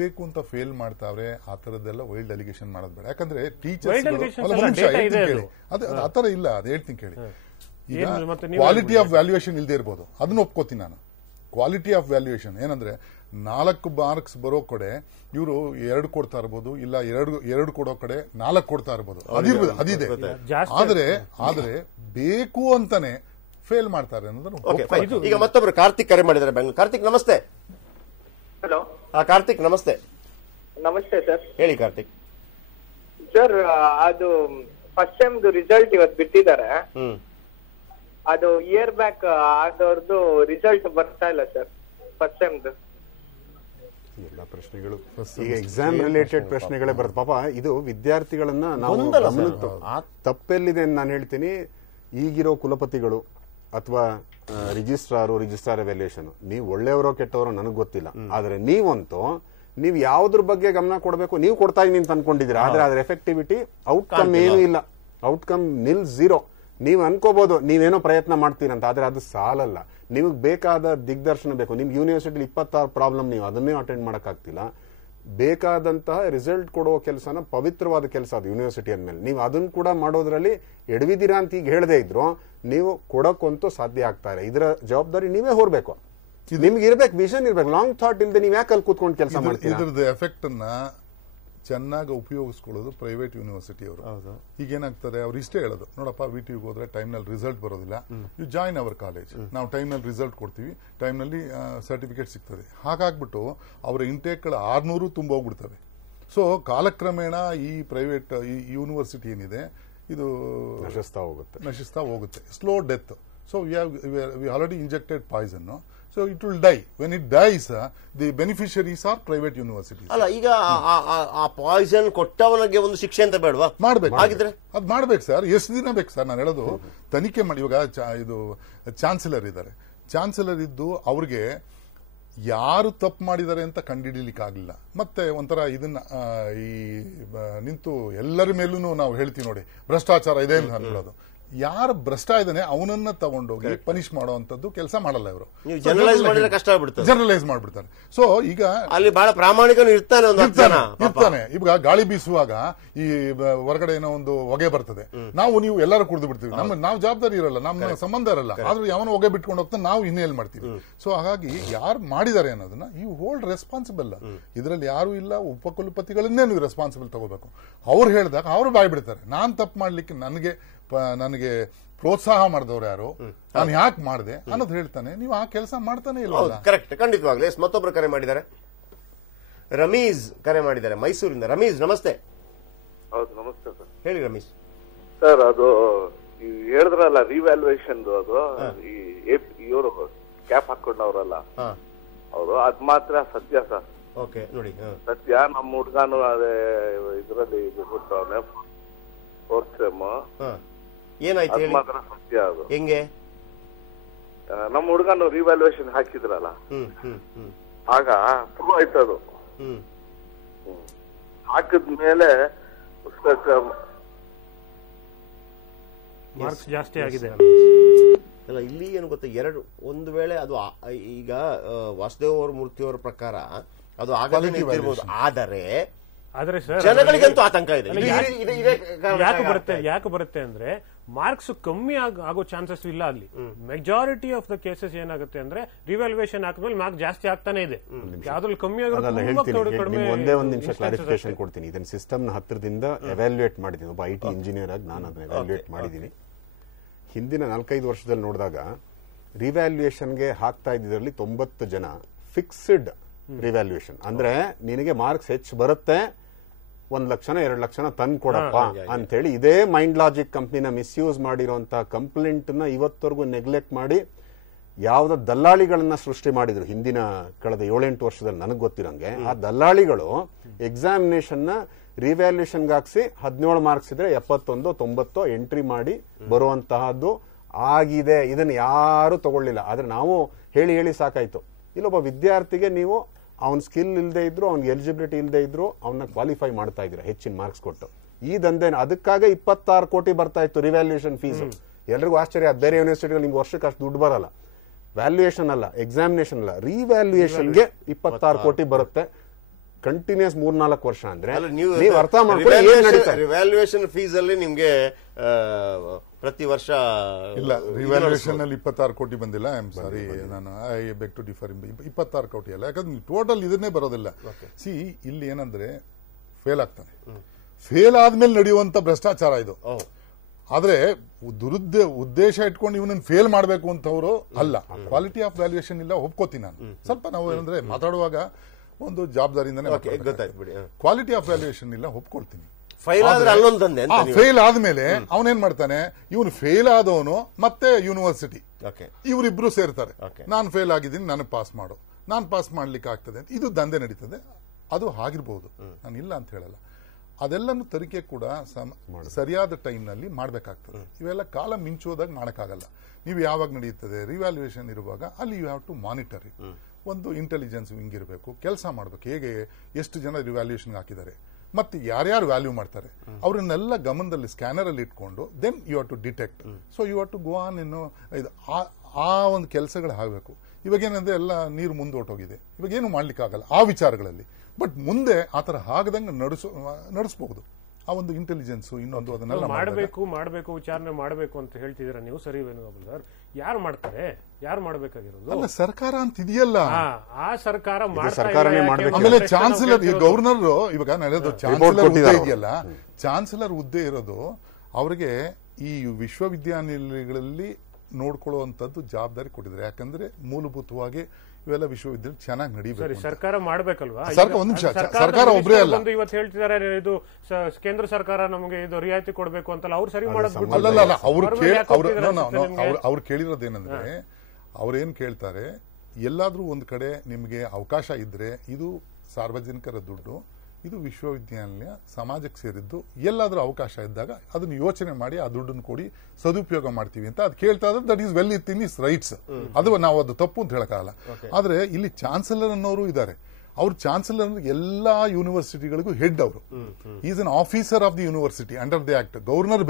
ಬೇಕು ಅಂತ ಫೇಲ್ ಮಾಡ್ತಾವ್ರೆ, ಆ ತರದ್ದೆಲ್ಲ ವೈಲ್ಡ್ ಅಲಿಗೇಷನ್ ಮಾಡೋದು ಬೇಡ. ಯಾಕಂದ್ರೆ ಟೀಚರ್ಸ್ ಆತರ ಇಲ್ಲ, ಅದು ಹೇಳ್ತೀನಿ ಕೇಳಿ. ಈಗ ಕ್ವಾಲಿಟಿ ಆಫ್ ವ್ಯಾಲ್ಯೂಯೇಷನ್ ಇಲ್ಲದೆ ಇರ್ಬೋದು, ಅದನ್ನ ಒಪ್ಕೋತೀನಿ ನಾನು. ಕ್ವಾಲಿಟಿ ಆಫ್ ವ್ಯಾಲ್ಯೂಯೇಷನ್ ಏನಂದ್ರೆ 4 ಮಾರ್ಕ್ಸ್ ಬರೋ ಕಡೆ ಇವರು 2 ಕೊಡ್ತಾ ಇರ್ಬೋದು, ಇಲ್ಲ 2 ಕೊಡೋ ಕಡೆ 4 ಕೊಡ್ತಾ ಇರ್ಬೋದು, ಅದಿದೆ. ಆದ್ರೆ ಬೇಕು ಅಂತಾನೆ ಫೇಲ್ ಮಾಡ್ತಾರೆ ಅನ್ನೋದನ್ನು. ಈಗ ಮತ್ತೊಬ್ರು ಕಾರ್ತಿಕ್ ಕರೆ ಮಾಡಿದ್ದಾರೆ ಬೆಂಗಳೂರು. ಕಾರ್ತಿಕ್ ನಮಸ್ತೆ. ಹಲೋ. ಕಾರ್ತಿಕ್ ನಮಸ್ತೆ. ನಮಸ್ತೆ ಸರ್. ಹೇಳಿ ಕಾರ್ತಿಕ್. ಸರ್, ಅದು ಫಸ್ಟ್ ಟೈಮ್ ರಿಸಲ್ಟ್ ಇವತ್ತು ಬಿಟ್ಟಿದ್ದಾರೆ. ಅದು ಇಯರ್ ಬ್ಯಾಕ್ ಆದವ್ರದ್ದು ರಿಸಲ್ಟ್ ಬರ್ತಾ ಇಲ್ಲ ಸರ್, ಫಸ್ಟ್ ಟೈಮ್. ಎಲ್ಲ ಪ್ರಶ್ನೆಗಳು ಈಗ ಎಕ್ಸಾಮ್ ರಿಲೇಟೆಡ್ ಪ್ರಶ್ನೆಗಳೇ ಬರುತ್ತೆ. ಪಾಪ ಇದು ವಿದ್ಯಾರ್ಥಿಗಳನ್ನ ನಾವು ತಪ್ಪೆಲ್ಲಿದೆ ಅಂತ ನಾನು ಹೇಳ್ತೀನಿ. ಈಗಿರೋ ಕುಲಪತಿಗಳು ಅಥವಾ ರಿಜಿಸ್ಟ್ರಾರ್ ಎವ್ಯಾಲ್ಯೂಯೇಷನ್, ನೀವು ಒಳ್ಳೆಯವರೋ ಕೆಟ್ಟವರೋ ನನಗೆ ಗೊತ್ತಿಲ್ಲ, ಆದ್ರೆ ನೀವು ಯಾವ್ದ್ರ ಬಗ್ಗೆ ಗಮನ ಕೊಡಬೇಕು ನೀವು ಕೊಡ್ತಾ ಇದೀನಿ ಅಂತ ಅನ್ಕೊಂಡಿದ್ದೀರಾ. ಆದ್ರೆ ಅದ್ರ ಎಫೆಕ್ಟಿವಿಟಿ ಔಟ್ಕಮ್ ಏನೂ ಇಲ್ಲ, ಔಟ್ಕಮ್ ನಿಲ್ 0. ನೀವು ಅನ್ಕೋಬಹುದು ನೀವೇನೋ ಪ್ರಯತ್ನ ಮಾಡ್ತೀರಂತ, ಆದ್ರೆ ಅದು ಸಾಲಲ್ಲ. ನಿಮಗೆ ಬೇಕಾದ ದಿಗ್ದರ್ಶನ ಬೇಕು. ನಿಮ್ಗೆ ಯೂನಿವರ್ಸಿಟಿ 26 ಪ್ರಾಬ್ಲಮ್, ನೀವು ಅದನ್ನೇ ಅಟೆಂಡ್ ಮಾಡಕ್ಕಾಗ್ತಿಲ್ಲ. ಬೇಕಾದಂತಹ ರಿಸಲ್ಟ್ ಕೊಡೋ ಕೆಲಸನ ಪವಿತ್ರವಾದ ಕೆಲಸ ಅದು ಯೂನಿವರ್ಸಿಟಿ ಅಂದ್ಮೇಲೆ. ನೀವು ಅದನ್ನ ಕೂಡ ಮಾಡೋದ್ರಲ್ಲಿ ಎಡವಿದ್ದೀರಾ ಅಂತ ಈಗ ಹೇಳದೇ ಇದ್ರು ನೀವು ಕೊಡಕ್ಕಂತೂ ಸಾಧ್ಯ ಆಗ್ತಾರೆ. ಇದರ ಜವಾಬ್ದಾರಿ ನೀವೇ ಹೊರಬೇಕು. ನಿಮ್ಗೆ ಇರ್ಬೇಕು, ವಿಷನ್ ಇರ್ಬೇಕು, ಲಾಂಗ್ ಥಾಟ್ ಇಲ್ಲದೆ ನೀವು ಯಾಕೆ ಅಲ್ಲಿ ಕೂತ್ಕೊಂಡು ಕೆಲಸ ಮಾಡ್ತೀರಾ? ಇದ್ರದ್ದು ಎಫೆಕ್ಟ್ ಅನ್ನ ಚೆನ್ನಾಗಿ ಉಪಯೋಗಿಸ್ಕೊಳ್ಳೋದು ಪ್ರೈವೇಟ್ ಯೂನಿವರ್ಸಿಟಿ ಅವರು. ಈಗ ಏನಾಗ್ತದೆ, ಅವ್ರು ಇಷ್ಟೇ ಹೇಳೋದು, ನೋಡಪ್ಪ VTUಗೆ ಹೋದ್ರೆ ಟೈಮ್ ನಲ್ಲಿ ರಿಸಲ್ಟ್ ಬರೋದಿಲ್ಲ, ಯು ಜಾಯಿನ್ ಅವರ್ ಕಾಲೇಜ್, ನಾವು ಟೈಮ್ ನಲ್ಲಿ ರಿಸಲ್ಟ್ ಕೊಡ್ತೀವಿ, ಟೈಮ್ ನಲ್ಲಿ ಸರ್ಟಿಫಿಕೇಟ್ ಸಿಗ್ತದೆ. ಹಾಗಾಗ್ಬಿಟ್ಟು ಅವರ ಇಂಟೇಕ್ಗಳು 600 ತುಂಬ ಹೋಗ್ಬಿಡ್ತವೆ. ಸೊ ಕಾಲಕ್ರಮೇಣ ಈ ಪ್ರೈವೇಟ್ ಈ ಯೂನಿವರ್ಸಿಟಿ ಏನಿದೆ ಇದು ನಶಿಸ್ತಾ ಹೋಗುತ್ತೆ. Slow death. So we already injected poison. So it will die. When it dies, the beneficiaries are private universities. ಅಲ್ಲ, ಈಗ ಆ ಪಾಯ್ಸನ್ ಕೊಟ್ಟವನಿಗೆ ಒಂದು ಶಿಕ್ಷೆ ಅಂತ ಬೇಡವಾ? ಮಾಡ್ಬೇಕು. ಹಾಗಿದ್ರೆ ಅದು ಮಾಡ್ಬೇಕು ಸರ್. ಎಷ್ಟು ದಿನ ಬೇಕು ಸರ್? ನಾನು ಹೇಳೋದು, ತನಿಖೆ ಮಾಡಿ. ಇವಾಗ ಇದು ಚಾನ್ಸಲರ್ ಇದ್ದಾರೆ, ಚಾನ್ಸಲರ್ ಇದ್ದು ಅವ್ರಿಗೆ ಯಾರು ತಪ್ಪು ಮಾಡಿದ್ದಾರೆ ಅಂತ ಕಂಡುಹಿಡಿಲಿಕ್ಕೆ ಆಗಲಿಲ್ಲ. ಮತ್ತೆ ಒಂಥರ ಇದನ್ನ ಈ ನಿಂತು ಎಲ್ಲರ ಮೇಲೂ ನಾವು ಹೇಳ್ತೀವಿ ನೋಡಿ, ಭ್ರಷ್ಟಾಚಾರ ಇದೆ ಅಂತ ಹೇಳೋದು. ಯಾರು ಭ್ರಷ್ಟ ಇದ್ದಾನೆ ಅವನನ್ನ ತಗೊಂಡೋಗಿ ಪನಿಷ್ ಮಾಡುವಂತದ್ದು ಕೆಲಸ ಮಾಡಲ್ಲ ಇವರು. ಜನರಲೈಸ್ ಮಾಡಿದ್ರೆ ಕಷ್ಟ ಆಗ್ಬಿಡ್ತಾರೆ, ಜನರಲೈಸ್ ಮಾಡ್ಬಿಡ್ತಾರೆ. ಸೊ ಈಗ ಅಲ್ಲಿ ಬಹಳ ಪ್ರಾಮಾಣಿಕನು ಇರ್ತಾನೆ. ಈಗ ಗಾಳಿ ಬೀಸುವಾಗ ಈ ಹೊರಗಡೆ ಏನೋ ಒಂದು ಹೊಗೆ ಬರ್ತದೆ, ನೀವು ಎಲ್ಲರೂ ಕುಡಿದು ಬಿಡ್ತೀವಿ, ನಾವು ಜವಾಬ್ದಾರಿ ಇರಲ್ಲ, ನಮ್ಮ ಸಂಬಂಧ ಇರಲ್ಲ, ಆದ್ರೂ ಯಾವನೋ ಹೊಗೆ ಬಿಟ್ಕೊಂಡು ಹೋಗ್ತಾ ನಾವು ಇನ್ನೇಲ್ ಮಾಡ್ತೀವಿ. ಸೊ ಹಾಗಾಗಿ ಯಾರು ಮಾಡಿದ್ದಾರೆ ಅನ್ನೋದನ್ನ ಯು ಹೋಲ್ಡ್ ರೆಸ್ಪಾನ್ಸಿಬಲ್. ಇದರಲ್ಲಿ ಯಾರು ಇಲ್ಲ, ಉಪಕುಲಪತಿಗಳನ್ನೇ ನೀವು ರೆಸ್ಪಾನ್ಸಿಬಲ್ ತಗೋಬೇಕು. ಅವ್ರು ಹೇಳಿದಾಗ ಅವ್ರು ಬಾಯ್ ಬಿಡ್ತಾರೆ. ನಾನ್ ತಪ್ಪು ಮಾಡ್ಲಿಕ್ಕೆ ನನಗೆ ಪ್ರೋತ್ಸಾಹ ಮಾಡಿದವ್ರು ಯಾರು, ನಾನು ಯಾಕೆ ಮಾಡಿದೆ ಅನ್ನೋದು ಹೇಳ್ತಾನೆ. ನೀವು ಆ ಕೆಲಸ ಮಾಡ್ತಾನೆ ಇಲ್ಲ. ಕರೆಕ್ಟ್, ಖಂಡಿತವಾಗ್ಲಿ. ಮತ್ತೊಬ್ರು ಕರೆ ಮಾಡಿದ್ದಾರೆ, ರಮೀಜ್ ಕರೆ ಮಾಡಿದ್ದಾರೆ ಮೈಸೂರಿಂದ. ರಮೀಜ್ ನಮಸ್ತೆ. ಹೌದು, ನಮಸ್ತೆ ಸರ್. ಹೇಳಿ ರಮೀಜ್. ಸರ್, ಅದು ಹೇಳಿದ್ರಲ್ಲ ರಿವ್ಯಾಲ್ಯೂಯೇಷನ್, ಅದು ಈ ಇವರು ಕ್ಯಾಪ್ ಹಾಕೊಂಡವ್ರಲ್ಲ ಅವರು, ಅದ್ ಮಾತ್ರ ಸತ್ಯ ಸರ್. ಓಕೆ, ನೋಡಿ ಸತ್ಯ. ನಮ್ಮ ಹುಡ್ಗಾನು ಅದೇ ಇದ್ರಲ್ಲಿ ಬಿಟ್ಬಿಟ್ಟವನೆ 4th ಸೆಮ್. ಏನಾಯ್ತು ಮಾತ್ರ ಸತ್ಯ. ಅದು ಹೆಂಗೆ? ನಮ್ಮ ಹುಡುಗನು ರಿವ್ಯಾಲ್ಯೂಯೇಷನ್ ಹಾಕಿದ್ರಲ್ಲ, ಆಗ ಪ್ರೂವ್ ಆಯ್ತದು. ಹಾಕಿದ್ಮೇಲೆ ಮಾರ್ಕ್ಸ್ ಜಾಸ್ತಿ ಆಗಿದೆ. ಅಲ್ಲ, ಇಲ್ಲಿ ಏನು ಗೊತ್ತಾ, ಒಂದು ವೇಳೆ ಅದು ಈಗ ವಾಸುದೇವ್ ಅವ್ರ ಮೂರ್ತಿಯವರ ಪ್ರಕಾರ ಅದು ಆಗದೇ ನಿಂತಿರ್ಬೋದು. ಆದರೆ ಆದ್ರೆ ಸರ್ ಜನಗಳಿಗಂತೂ ಆತಂಕ ಇದೆ. ಯಾಕೆ ಬರುತ್ತೆ ಅಂದ್ರೆ ಮಾರ್ಕ್ಸ್ ಕಮ್ಮಿ ಆಗೋ ಚಾನ್ಸಸ್ ಇಲ್ಲ ಅಲ್ಲಿ. ಮೆಜಾರಿಟಿ ಆಫ್ ದ ಕೇಸಸ್ ಏನಾಗುತ್ತೆ ಅಂದ್ರೆ ರಿವ್ಯಾಲ್ಯೂಯೇಷನ್ ಹಾಕಿದ್ಮೇಲೆ ಮಾರ್ಕ್ಸ್ ಜಾಸ್ತಿ ಆಗ್ತಾನೆ ಇದೆ. ಯಾವ್ದ್ರಲ್ಲಿ ಕಮ್ಮಿ ಒಂದೇ ಒಂದು ನಿಮಿಷ ಕ್ಲಾರಿಫಿಕೇಶನ್ ಕೊಡ್ತೀನಿ. ಇದನ್ನ ಸಿಸ್ಟಮ್ ನ ಹತ್ತಿರದಿಂದ ಎವ್ಯಾಲ್ಯೂಯೇಟ್ ಮಾಡಿದ್ದೀನಿ. ಒಬ್ಬ IT ಇಂಜಿನಿಯರ್ ಆಗಿ ನಾನು ಅದನ್ನ ಎವ್ಯಾಲ್ಯೂಯೇಟ್ ಮಾಡಿದ್ದೀನಿ. ಹಿಂದಿನ 4-5 ವರ್ಷದಲ್ಲಿ ನೋಡಿದಾಗ ರಿವ್ಯಾಲ್ಯೂಯೇಷನ್ಗೆ ಹಾಕ್ತಾ ಇದ್ದಿದ್ರಲ್ಲಿ 90 ಜನ ಫಿಕ್ಸ್ಡ್ ರಿವ್ಯಾಲ್ಯೂಯೇಷನ್, ಅಂದ್ರೆ ನಿನಗೆ ಮಾರ್ಕ್ಸ್ ಹೆಚ್ಚು ಬರುತ್ತೆ, 1 ಲಕ್ಷನ 2 ಲಕ್ಷನ ತಂದು ಕೊಡಪ್ಪ ಅಂತ ಹೇಳಿ ಇದೇ ಮೈಂಡ್ ಲಾಜಿಕ್ ಕಂಪ್ನಿನ ಮಿಸ್ಯೂಸ್ ಮಾಡಿರುವಂತಹ ಕಂಪ್ಲೇಂಟ್ ನ ಇವತ್ತವರೆಗೂ ನೆಗ್ಲೆಕ್ಟ್ ಮಾಡಿ ಯಾವ್ದ ದಲ್ಲಾಳಿಗಳನ್ನ ಸೃಷ್ಟಿ ಮಾಡಿದ್ರು ಹಿಂದಿನ ಕಳೆದ 7-8 ವರ್ಷದಲ್ಲಿ ನನಗೆ ಗೊತ್ತಿರಂಗೆ. ಆ ದಲ್ಲಾಳಿಗಳು ಎಕ್ಸಾಮಿನೇಷನ್ ನ ರಿವ್ಯಾಲ್ಯೂಯೇಷನ್ ಹಾಕ್ಸಿ 17 ಮಾರ್ಕ್ಸ್ ಇದ್ರೆ 71, 90 ಎಂಟ್ರಿ ಮಾಡಿ ಬರುವಂತಹದ್ದು ಆಗಿದೆ. ಇದನ್ನ ಯಾರು ತಗೊಳ್ಳಿಲ್ಲ. ಆದ್ರೆ ನಾವು ಹೇಳಿ ಸಾಕಾಯ್ತು. ಇಲ್ಲೊಬ್ಬ ವಿದ್ಯಾರ್ಥಿಗೆ ನೀವು ಅವ್ನ ಸ್ಕಿಲ್ ಇಲ್ಲದೆ ಇದ್ರು, ಅವ್ನಿಗೆ ಎಲಿಜಿಬಿಲಿಟಿ ಇಲ್ಲದೆ ಇದ್ರು, ಅವನ್ನ ಕ್ವಾಲಿಫೈ ಮಾಡ್ತಾ ಇದ್ರ ಹೆಚ್ಚಿನ ಮಾರ್ಕ್ಸ್ ಕೊಟ್ಟು. ಈ ದಂಧೆ ಅದಕ್ಕಾಗ 26 ಕೋಟಿ ಬರ್ತಾ ಇತ್ತು ರಿವ್ಯಾಲ್ಯೂಯೇಷನ್ ಫೀಸ್. ಎಲ್ರಿಗೂ ಆಶ್ಚರ್ಯ. ಬೇರೆ ಯೂನಿವರ್ಸಿಟಿಗಳು ನಿಮ್ಗೆ ವರ್ಷಕ್ಕೆ ಅಷ್ಟು ದುಡ್ಡು ಬರಲ್ಲ. ವ್ಯಾಲ್ಯೂಯೇಷನ್ ಅಲ್ಲ, ಎಕ್ಸಾಮಿನೇಷನ್ ಅಲ್ಲ, ರಿವ್ಯಾಲ್ಯೂಯೇಷನ್ಗೆ 26 ಕೋಟಿ ಬರುತ್ತೆ ಕಂಟಿನ್ಯೂಸ್ 3-4 ವರ್ಷ. ಅಂದ್ರೆ ನೀವು ಅರ್ಥ ಮಾಡ್ಕೊಳ್ಳಿ ಏನ್ ನಡೀತಾ. ರಿವ್ಯಾಲ್ಯೂಯೇಷನ್ ಫೀಸ್ ಅಲ್ಲಿ ನಿಮ್ಗೆ ಪ್ರತಿ ವರ್ಷ ಇಲ್ಲ, ರಿವ್ಯಾಲ್ಯೂಯೇಷನ್ ಅಲ್ಲಿ 26 ಕೋಟಿ ಬಂದಿಲ್ಲ. ಐ ಆಮ್ ಸಾರಿ, ನಾನು ಐ ಬೆಗ್ ಟು ಡಿಫರ್. 26 ಕೋಟಿ ಅಲ್ಲ, ಯಾಕಂದ್ರೆ ಟೋಟಲ್ ಇದನ್ನೇ ಬರೋದಿಲ್ಲ. ಸಿ ಇಲ್ಲಿ ಏನಂದ್ರೆ ಫೇಲ್ ಆಗ್ತಾನೆ, ಫೇಲ್ ಆದ್ಮೇಲೆ ನಡೆಯುವಂತ ಭ್ರಷ್ಟಾಚಾರ ಇದು. ಆದ್ರೆ ಉದ್ದೇಶ ಇಟ್ಕೊಂಡು ಇವನನ್ನ ಫೇಲ್ ಮಾಡಬೇಕು ಅಂತವ್ರು ಅಲ್ಲ. ಕ್ವಾಲಿಟಿ ಆಫ್ ವ್ಯಾಲ್ಯೂಯೇಷನ್ ಇಲ್ಲ, ಒಪ್ಕೋತೀನಿ ನಾನು. ಸ್ವಲ್ಪ ನಾವು ಏನಂದ್ರೆ ಮಾತಾಡುವಾಗ ಒಂದು ಜವಾಬ್ದಾರಿಯಿಂದಾನೆ ಕ್ವಾಲಿಟಿ ಆಫ್ ವ್ಯಾಲ್ಯೂಯೇಷನ್ ಇಲ್ಲ, ಒಪ್ಕೊಳ್ತೀನಿ. ಫೇಲ್ ಆದ್ಮೇಲೆ ಅವನೇನ್ ಮಾಡ್ತಾನೆ, ಇವನು ಫೇಲ್ ಆದವನು ಮತ್ತೆ ಯೂನಿವರ್ಸಿಟಿ ಇವರಿಬ್ರು ಸೇರ್ತಾರೆ. ನಾನು ಫೇಲ್ ಆಗಿದ್ದೀನಿ, ನನಗೆ ಪಾಸ್ ಮಾಡು, ನಾನು ಪಾಸ್ ಮಾಡ್ಲಿಕ್ಕೆ ಆಗ್ತದೆ, ಇದು ದಂಧೆ ನಡೀತದೆ. ಅದು ಆಗಿರ್ಬಹುದು, ನಾನು ಇಲ್ಲ ಅಂತ ಹೇಳಲ್ಲ. ಅದೆಲ್ಲನೂ ತನಿಖೆ ಕೂಡ ಸರಿಯಾದ ಟೈಮ್ ನಲ್ಲಿ ಮಾಡ್ಬೇಕಾಗ್ತದೆ. ಇವೆಲ್ಲ ಕಾಲ ಮಿಂಚೋದಾಗ ಮಾಡಕ್ಕಾಗಲ್ಲ. ನೀವು ಯಾವಾಗ ನಡೆಯುತ್ತದೆ ರಿವ್ಯಾಲ್ಯೂಯೇಷನ್ ಇರುವಾಗ ಅಲ್ಲಿ you have to monitor it. ಒಂದು ಇಂಟೆಲಿಜೆನ್ಸ್ ವಿಂಗ್ ಇರಬೇಕು, ಕೆಲಸ ಮಾಡಬೇಕು. ಹೇಗೆ ಎಷ್ಟು ಜನ ರಿವ್ಯಾಲ್ಯೂಯೇಷನ್ ಹಾಕಿದ್ದಾರೆ ಮತ್ತೆ ಯಾರ್ಯಾರು ವ್ಯಾಲ್ಯೂ ಮಾಡ್ತಾರೆ ಅವರನ್ನೆಲ್ಲ ಗಮನದಲ್ಲಿ ಸ್ಕ್ಯಾನರ್ ಅಲ್ಲಿ ಇಟ್ಕೊಂಡು then you have to detect. So you have to go on ಇನ್ನು ಆ ಒಂದು ಕೆಲಸಗಳು ಆಗಬೇಕು. ಇವಾಗ ಏನಂದ್ರೆ ಎಲ್ಲ ನೀರು ಮುಂದೋಟೋಗಿದೆ, ಇವಾಗ ಏನು ಮಾಡ್ಲಿಕ್ಕೆ ಆಗಲ್ಲ ಆ ವಿಚಾರಗಳಲ್ಲಿ. ಬಟ್ ಮುಂದೆ ಆತರ ಆಗದಂಗೆ ನಡೆಸಬಹುದು. ಆ ಒಂದು ಇಂಟೆಲಿಜೆನ್ಸ್ ಇನ್ನೊಂದು ಅದನ್ನೆಲ್ಲ ಮಾಡಬೇಕು ವಿಚಾರಣೆ ಮಾಡಬೇಕು ಅಂತ ಹೇಳ್ತಿದ್ದೀರಾ ನೀವು. ಸರಿ ವೇಣುಗೋಪಾಲ್ ಸರ್, ಯಾರು ಮಾಡ್ತಾರೆ? ಯಾರು ಮಾಡಬೇಕಾಗಿರೋದು? ಅಲ್ಲ, ಸರ್ಕಾರ ಅಂತ ಇದೆಯಲ್ಲ, ಆ ಸರ್ಕಾರ ಆಮೇಲೆ ಚಾನ್ಸಲರ್, ಗವರ್ನರ್ ಇವಾಗ ನಡೆಯೋದು ಚಾನ್ಸಲರ್ ಹುದ್ದೆ ಇದೆಯಲ್ಲ, ಚಾನ್ಸಲರ್ ಹುದ್ದೆ ಇರೋದು ಅವರಿಗೆ ಈ ವಿಶ್ವವಿದ್ಯಾನಿಲಯಗಳಲ್ಲಿ ನೋಡ್ಕೊಳ್ಳುವಂತದ್ದು ಜವಾಬ್ದಾರಿ ಕೊಟ್ಟಿದ್ದಾರೆ. ಯಾಕಂದ್ರೆ ಮೂಲಭೂತವಾಗಿ ಇವೆಲ್ಲ ವಿಶ್ವವಿದ್ಯಾಲಯ ಚೆನ್ನಾಗಿ ನಡೀಬೇಕು. ಸರ್ಕಾರ ಮಾಡ್ಬೇಕಲ್ವಾ? ಒಂದು ನಿಮಿಷ, ಸರ್ಕಾರ ಒಬ್ಬರೇ ಅಲ್ಲ. ಇವತ್ತು ಹೇಳ್ತಿದ್ದಾರೆ ಇದು ಕೇಂದ್ರ ಸರ್ಕಾರ ನಮಗೆ ಇದು ರಿಯಾಯಿತಿ ಕೊಡಬೇಕು ಅಂತಲ್ಲ, ಅವ್ರು ಸರಿ ಮಾಡೋದು ಅಲ್ಲ. ಅವ್ರು ಕೇಳಿರೋದೇನಂದ್ರೆ, ಅವ್ರೇನ್ ಕೇಳ್ತಾರೆ, ಎಲ್ಲಾದ್ರೂ ಒಂದ್ ಕಡೆ ನಿಮ್ಗೆ ಅವಕಾಶ ಇದ್ರೆ, ಇದು ಸಾರ್ವಜನಿಕರ ದುಡ್ಡು, ಇದು ವಿಶ್ವವಿದ್ಯಾನಿಲಯ ಸಮಾಜಕ್ಕೆ ಸೇರಿದ್ದು, ಎಲ್ಲಾದ್ರೂ ಅವಕಾಶ ಇದ್ದಾಗ ಅದನ್ನ ಯೋಚನೆ ಮಾಡಿ ಆ ದುಡ್ಡನ್ನು ಕೊಡಿ, ಸದುಪಯೋಗ ಮಾಡ್ತೀವಿ ಅಂತ ಅದು ಕೇಳ್ತಾ ಇದ್ರೆ that is well in is rights. ಅದು ನಾವು ಅದು ತಪ್ಪು ಅಂತ ಹೇಳಕ್ಕಾಗಲ್ಲ. ಆದ್ರೆ ಇಲ್ಲಿ ಚಾನ್ಸಲರ್ ಅನ್ನೋರು ಇದ್ದಾರೆ. ಅವ್ರು ಚಾನ್ಸಲರ್ ಎಲ್ಲಾ ಯೂನಿವರ್ಸಿಟಿಗಳಿಗೂ ಹೆಡ್. ಅವರು is an officer of the university under the act. Governor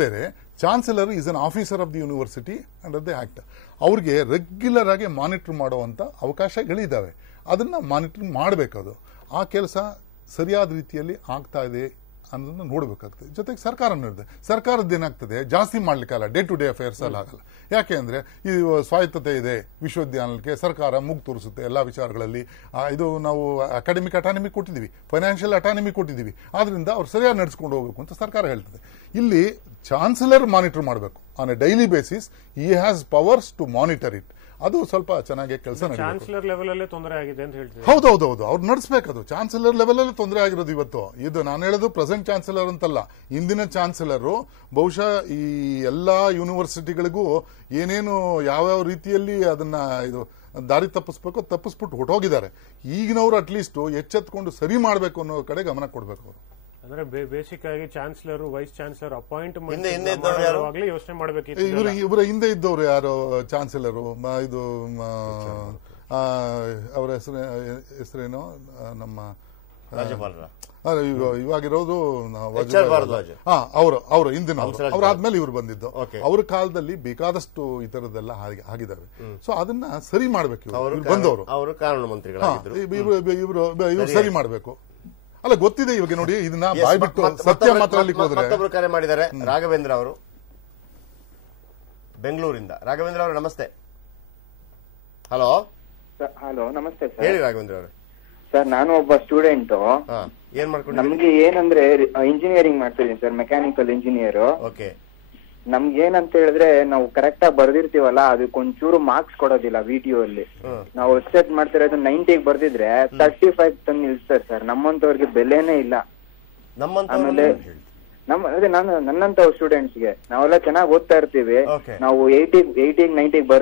ಬೇರೆ, chancellor is an officer of the university under the act. ಅವ್ರಿಗೆ ರೆಗ್ಯುಲರ್ ಆಗಿ ಮಾನಿಟರ್ ಮಾಡುವಂತ ಅವಕಾಶಗಳಿದಾವೆ. ಅದನ್ನ ಮಾನಿಟರ್ ಮಾಡಬೇಕದು. ಆ ಕೆಲಸ ಸರಿಯಾದ ರೀತಿಯಲ್ಲಿ ಆಗ್ತಾ ಇದೆ ಅನ್ನೋದನ್ನ ನೋಡ್ಬೇಕಾಗ್ತದೆ. ಜೊತೆಗೆ ಸರ್ಕಾರ ನೋಡಿದೆ, ಸರ್ಕಾರದ್ದು ಏನಾಗ್ತದೆ ಜಾಸ್ತಿ ಮಾಡ್ಲಿಕ್ಕಲ್ಲ, ಡೇ ಟು ಡೇ ಅಫೇರ್ಸ್ ಅಲ್ಲಿ ಆಗಲ್ಲ. ಯಾಕೆ ಅಂದ್ರೆ ಈ ಸ್ವಾಯತ್ತತೆ ಇದೆ ವಿಶ್ವವಿದ್ಯಾನಿಲಯಕ್ಕೆ, ಸರ್ಕಾರ ಮೂಗು ತೋರಿಸುತ್ತೆ ಎಲ್ಲಾ ವಿಚಾರಗಳಲ್ಲಿ. ಇದು ನಾವು ಅಕಾಡೆಮಿಕ್ ಅಟಾನಮಿ ಕೊಟ್ಟಿದ್ದೀವಿ, ಫೈನಾನ್ಷಿಯಲ್ ಅಟಾನಮಿ ಕೊಟ್ಟಿದ್ದೀವಿ. ಆದ್ರಿಂದ ಅವ್ರು ಸರಿಯಾಗಿ ನಡೆಸ್ಕೊಂಡು ಹೋಗ್ಬೇಕು ಅಂತ ಸರ್ಕಾರ ಹೇಳ್ತದೆ. ಇಲ್ಲಿ ಚಾನ್ಸಲರ್ ಮಾನಿಟರ್ ಮಾಡಬೇಕು ಆನ್ ಎ ಡೈಲಿ ಬೇಸಿಸ್. ಈ has powers to monitor it. ಅದು ಸ್ವಲ್ಪ ಚೆನ್ನಾಗಿ ಕೆಲಸ ಚಾನ್ಸಲರ್ ಲೆವೆಲ್ ಅಲ್ಲೇ ತೊಂದರೆ ಆಗಿದೆ ಅಂತ ಹೇಳ್ತೀವಿ. ಹೌದೌದು, ಅವ್ರು ನಡೆಸಬೇಕದು. ಚಾನ್ಸಲರ್ ಲೆವೆಲ್ ಅಲ್ಲೇ ತೊಂದರೆ ಆಗಿರೋದು ಇವತ್ತು. ಇದು ನಾನು ಹೇಳೋದು ಪ್ರೆಸೆಂಟ್ ಚಾನ್ಸಲರ್ ಅಂತಲ್ಲ, ಇಂದಿನ ಚಾನ್ಸಲರ್ ಬಹುಶಃ ಈ ಎಲ್ಲಾ ಯೂನಿವರ್ಸಿಟಿಗಳಿಗೂ ಏನೇನು ಯಾವ್ಯಾವ ರೀತಿಯಲ್ಲಿ ಅದನ್ನ ಇದು ದಾರಿ ತಪ್ಪಿಸ್ಬಿಟ್ಟು ಹೊಟ್ಟೋಗಿದ್ದಾರೆ. ಈಗಿನವರು ಅಟ್ಲೀಸ್ಟ್ ಎಚ್ಚೆತ್ಕೊಂಡು ಸರಿ ಮಾಡಬೇಕು ಅನ್ನೋ ಕಡೆ ಗಮನ ಕೊಡ್ಬೇಕು ಅವರು. ಅಂದ್ರೆ ಬೇಸಿಕ್ ಆಗಿ ಚಾನ್ಸಲರ್, ವೈಸ್ ಚಾನ್ಸಲರ್ ಅಪಾಯಿಂಟ್ಮೆಂಟ್ ಯೋಚನೆ ಮಾಡಬೇಕಿತ್ತು. ಇವರ ಹಿಂದೆ ಇದ್ದವರು ಯಾರು ಚಾನ್ಸಲರು, ಇದು ಅವರ ಹೆಸರೇನು, ನಮ್ಮ ಇವಾಗಿರೋದು ಅವರು ಹಿಂದಿನ ಅವ್ರಾದ್ಮೇಲೆ ಇವ್ರು ಬಂದಿದ್ದು. ಅವ್ರ ಕಾಲದಲ್ಲಿ ಬೇಕಾದಷ್ಟು ಈ ತರದೆಲ್ಲ ಆಗಿದಾವೆ. ಸೊ ಅದನ್ನ ಸರಿ ಮಾಡ್ಬೇಕು. ಬಂದವರು ಅವರು ಕಾನೂನು ಮಂತ್ರಿಗಳು, ಇವರು ಸರಿ ಮಾಡ್ಬೇಕು. ಅಲ್ಲ ಗೊತ್ತಿದೆ ಇವಾಗ ನೋಡಿ, ಇದನ್ನ ಬಾಯ್ಬಿಟ್ಟು ಸತ್ಯ ಮಾತ್ರ ಮತ್ತೊಬ್ರು ಕರೆ ಮಾಡಿದ್ದಾರೆ, ರಾಘವೇಂದ್ರ ಅವರು ಬೆಂಗಳೂರಿಂದ. ರಾಘವೇಂದ್ರ ಅವರು ನಮಸ್ತೆ. ಹಲೋ ಹಲೋ ನಮಸ್ತೆ ಸರ್. ಹೇಳಿ ರಾಘವೇಂದ್ರ ಅವರು. ಸರ್ ನಾನು ಒಬ್ಬ ಸ್ಟೂಡೆಂಟ್. ಏನ್ ಮಾಡ್ಕೊಂಡು? ನಮ್ಗೆ ಏನಂದ್ರೆ ಇಂಜಿನಿಯರಿಂಗ್ ಮಾಡ್ತಿದೀನಿ ಸರ್, ಮೆಕ್ಯಾನಿಕಲ್ ಇಂಜಿನಿಯರ್. ಓಕೆ. ನಮ್ಗೆ ಏನಂತ ಹೇಳಿದ್ರೆ ನಾವು ಕರೆಕ್ಟ್ ಆಗಿ ಬರ್ದಿರ್ತೀವಲ್ಲ, ಅದಕ್ಕೊಂಚೂರು ಮಾರ್ಕ್ಸ್ ಕೊಡೋದಿಲ್ಲ ವಿಡಿಯೋ ಅಲ್ಲಿ. ನಾವು ಎಕ್ಸೆಪ್ಟ್ ಮಾಡ್ತಿರೋದು 90 ಬರ್ದಿದ್ರೆ 35 ತಂದು ನಿಲ್ಸ್ತಾರೆ ಸರ್. ನಮ್ಮಂತವ್ರಿಗೆ ಬೆಲೆನೇ ಇಲ್ಲ. ಆಮೇಲೆ ಅದೇ ನನ್ನಂತ ಸ್ಟೂಡೆಂಟ್ಸ್ಗೆ ನಾವೆಲ್ಲ ಚೆನ್ನಾಗಿ ಓದ್ತಾ ಇರ್ತೀವಿ, ನಾವು 80 90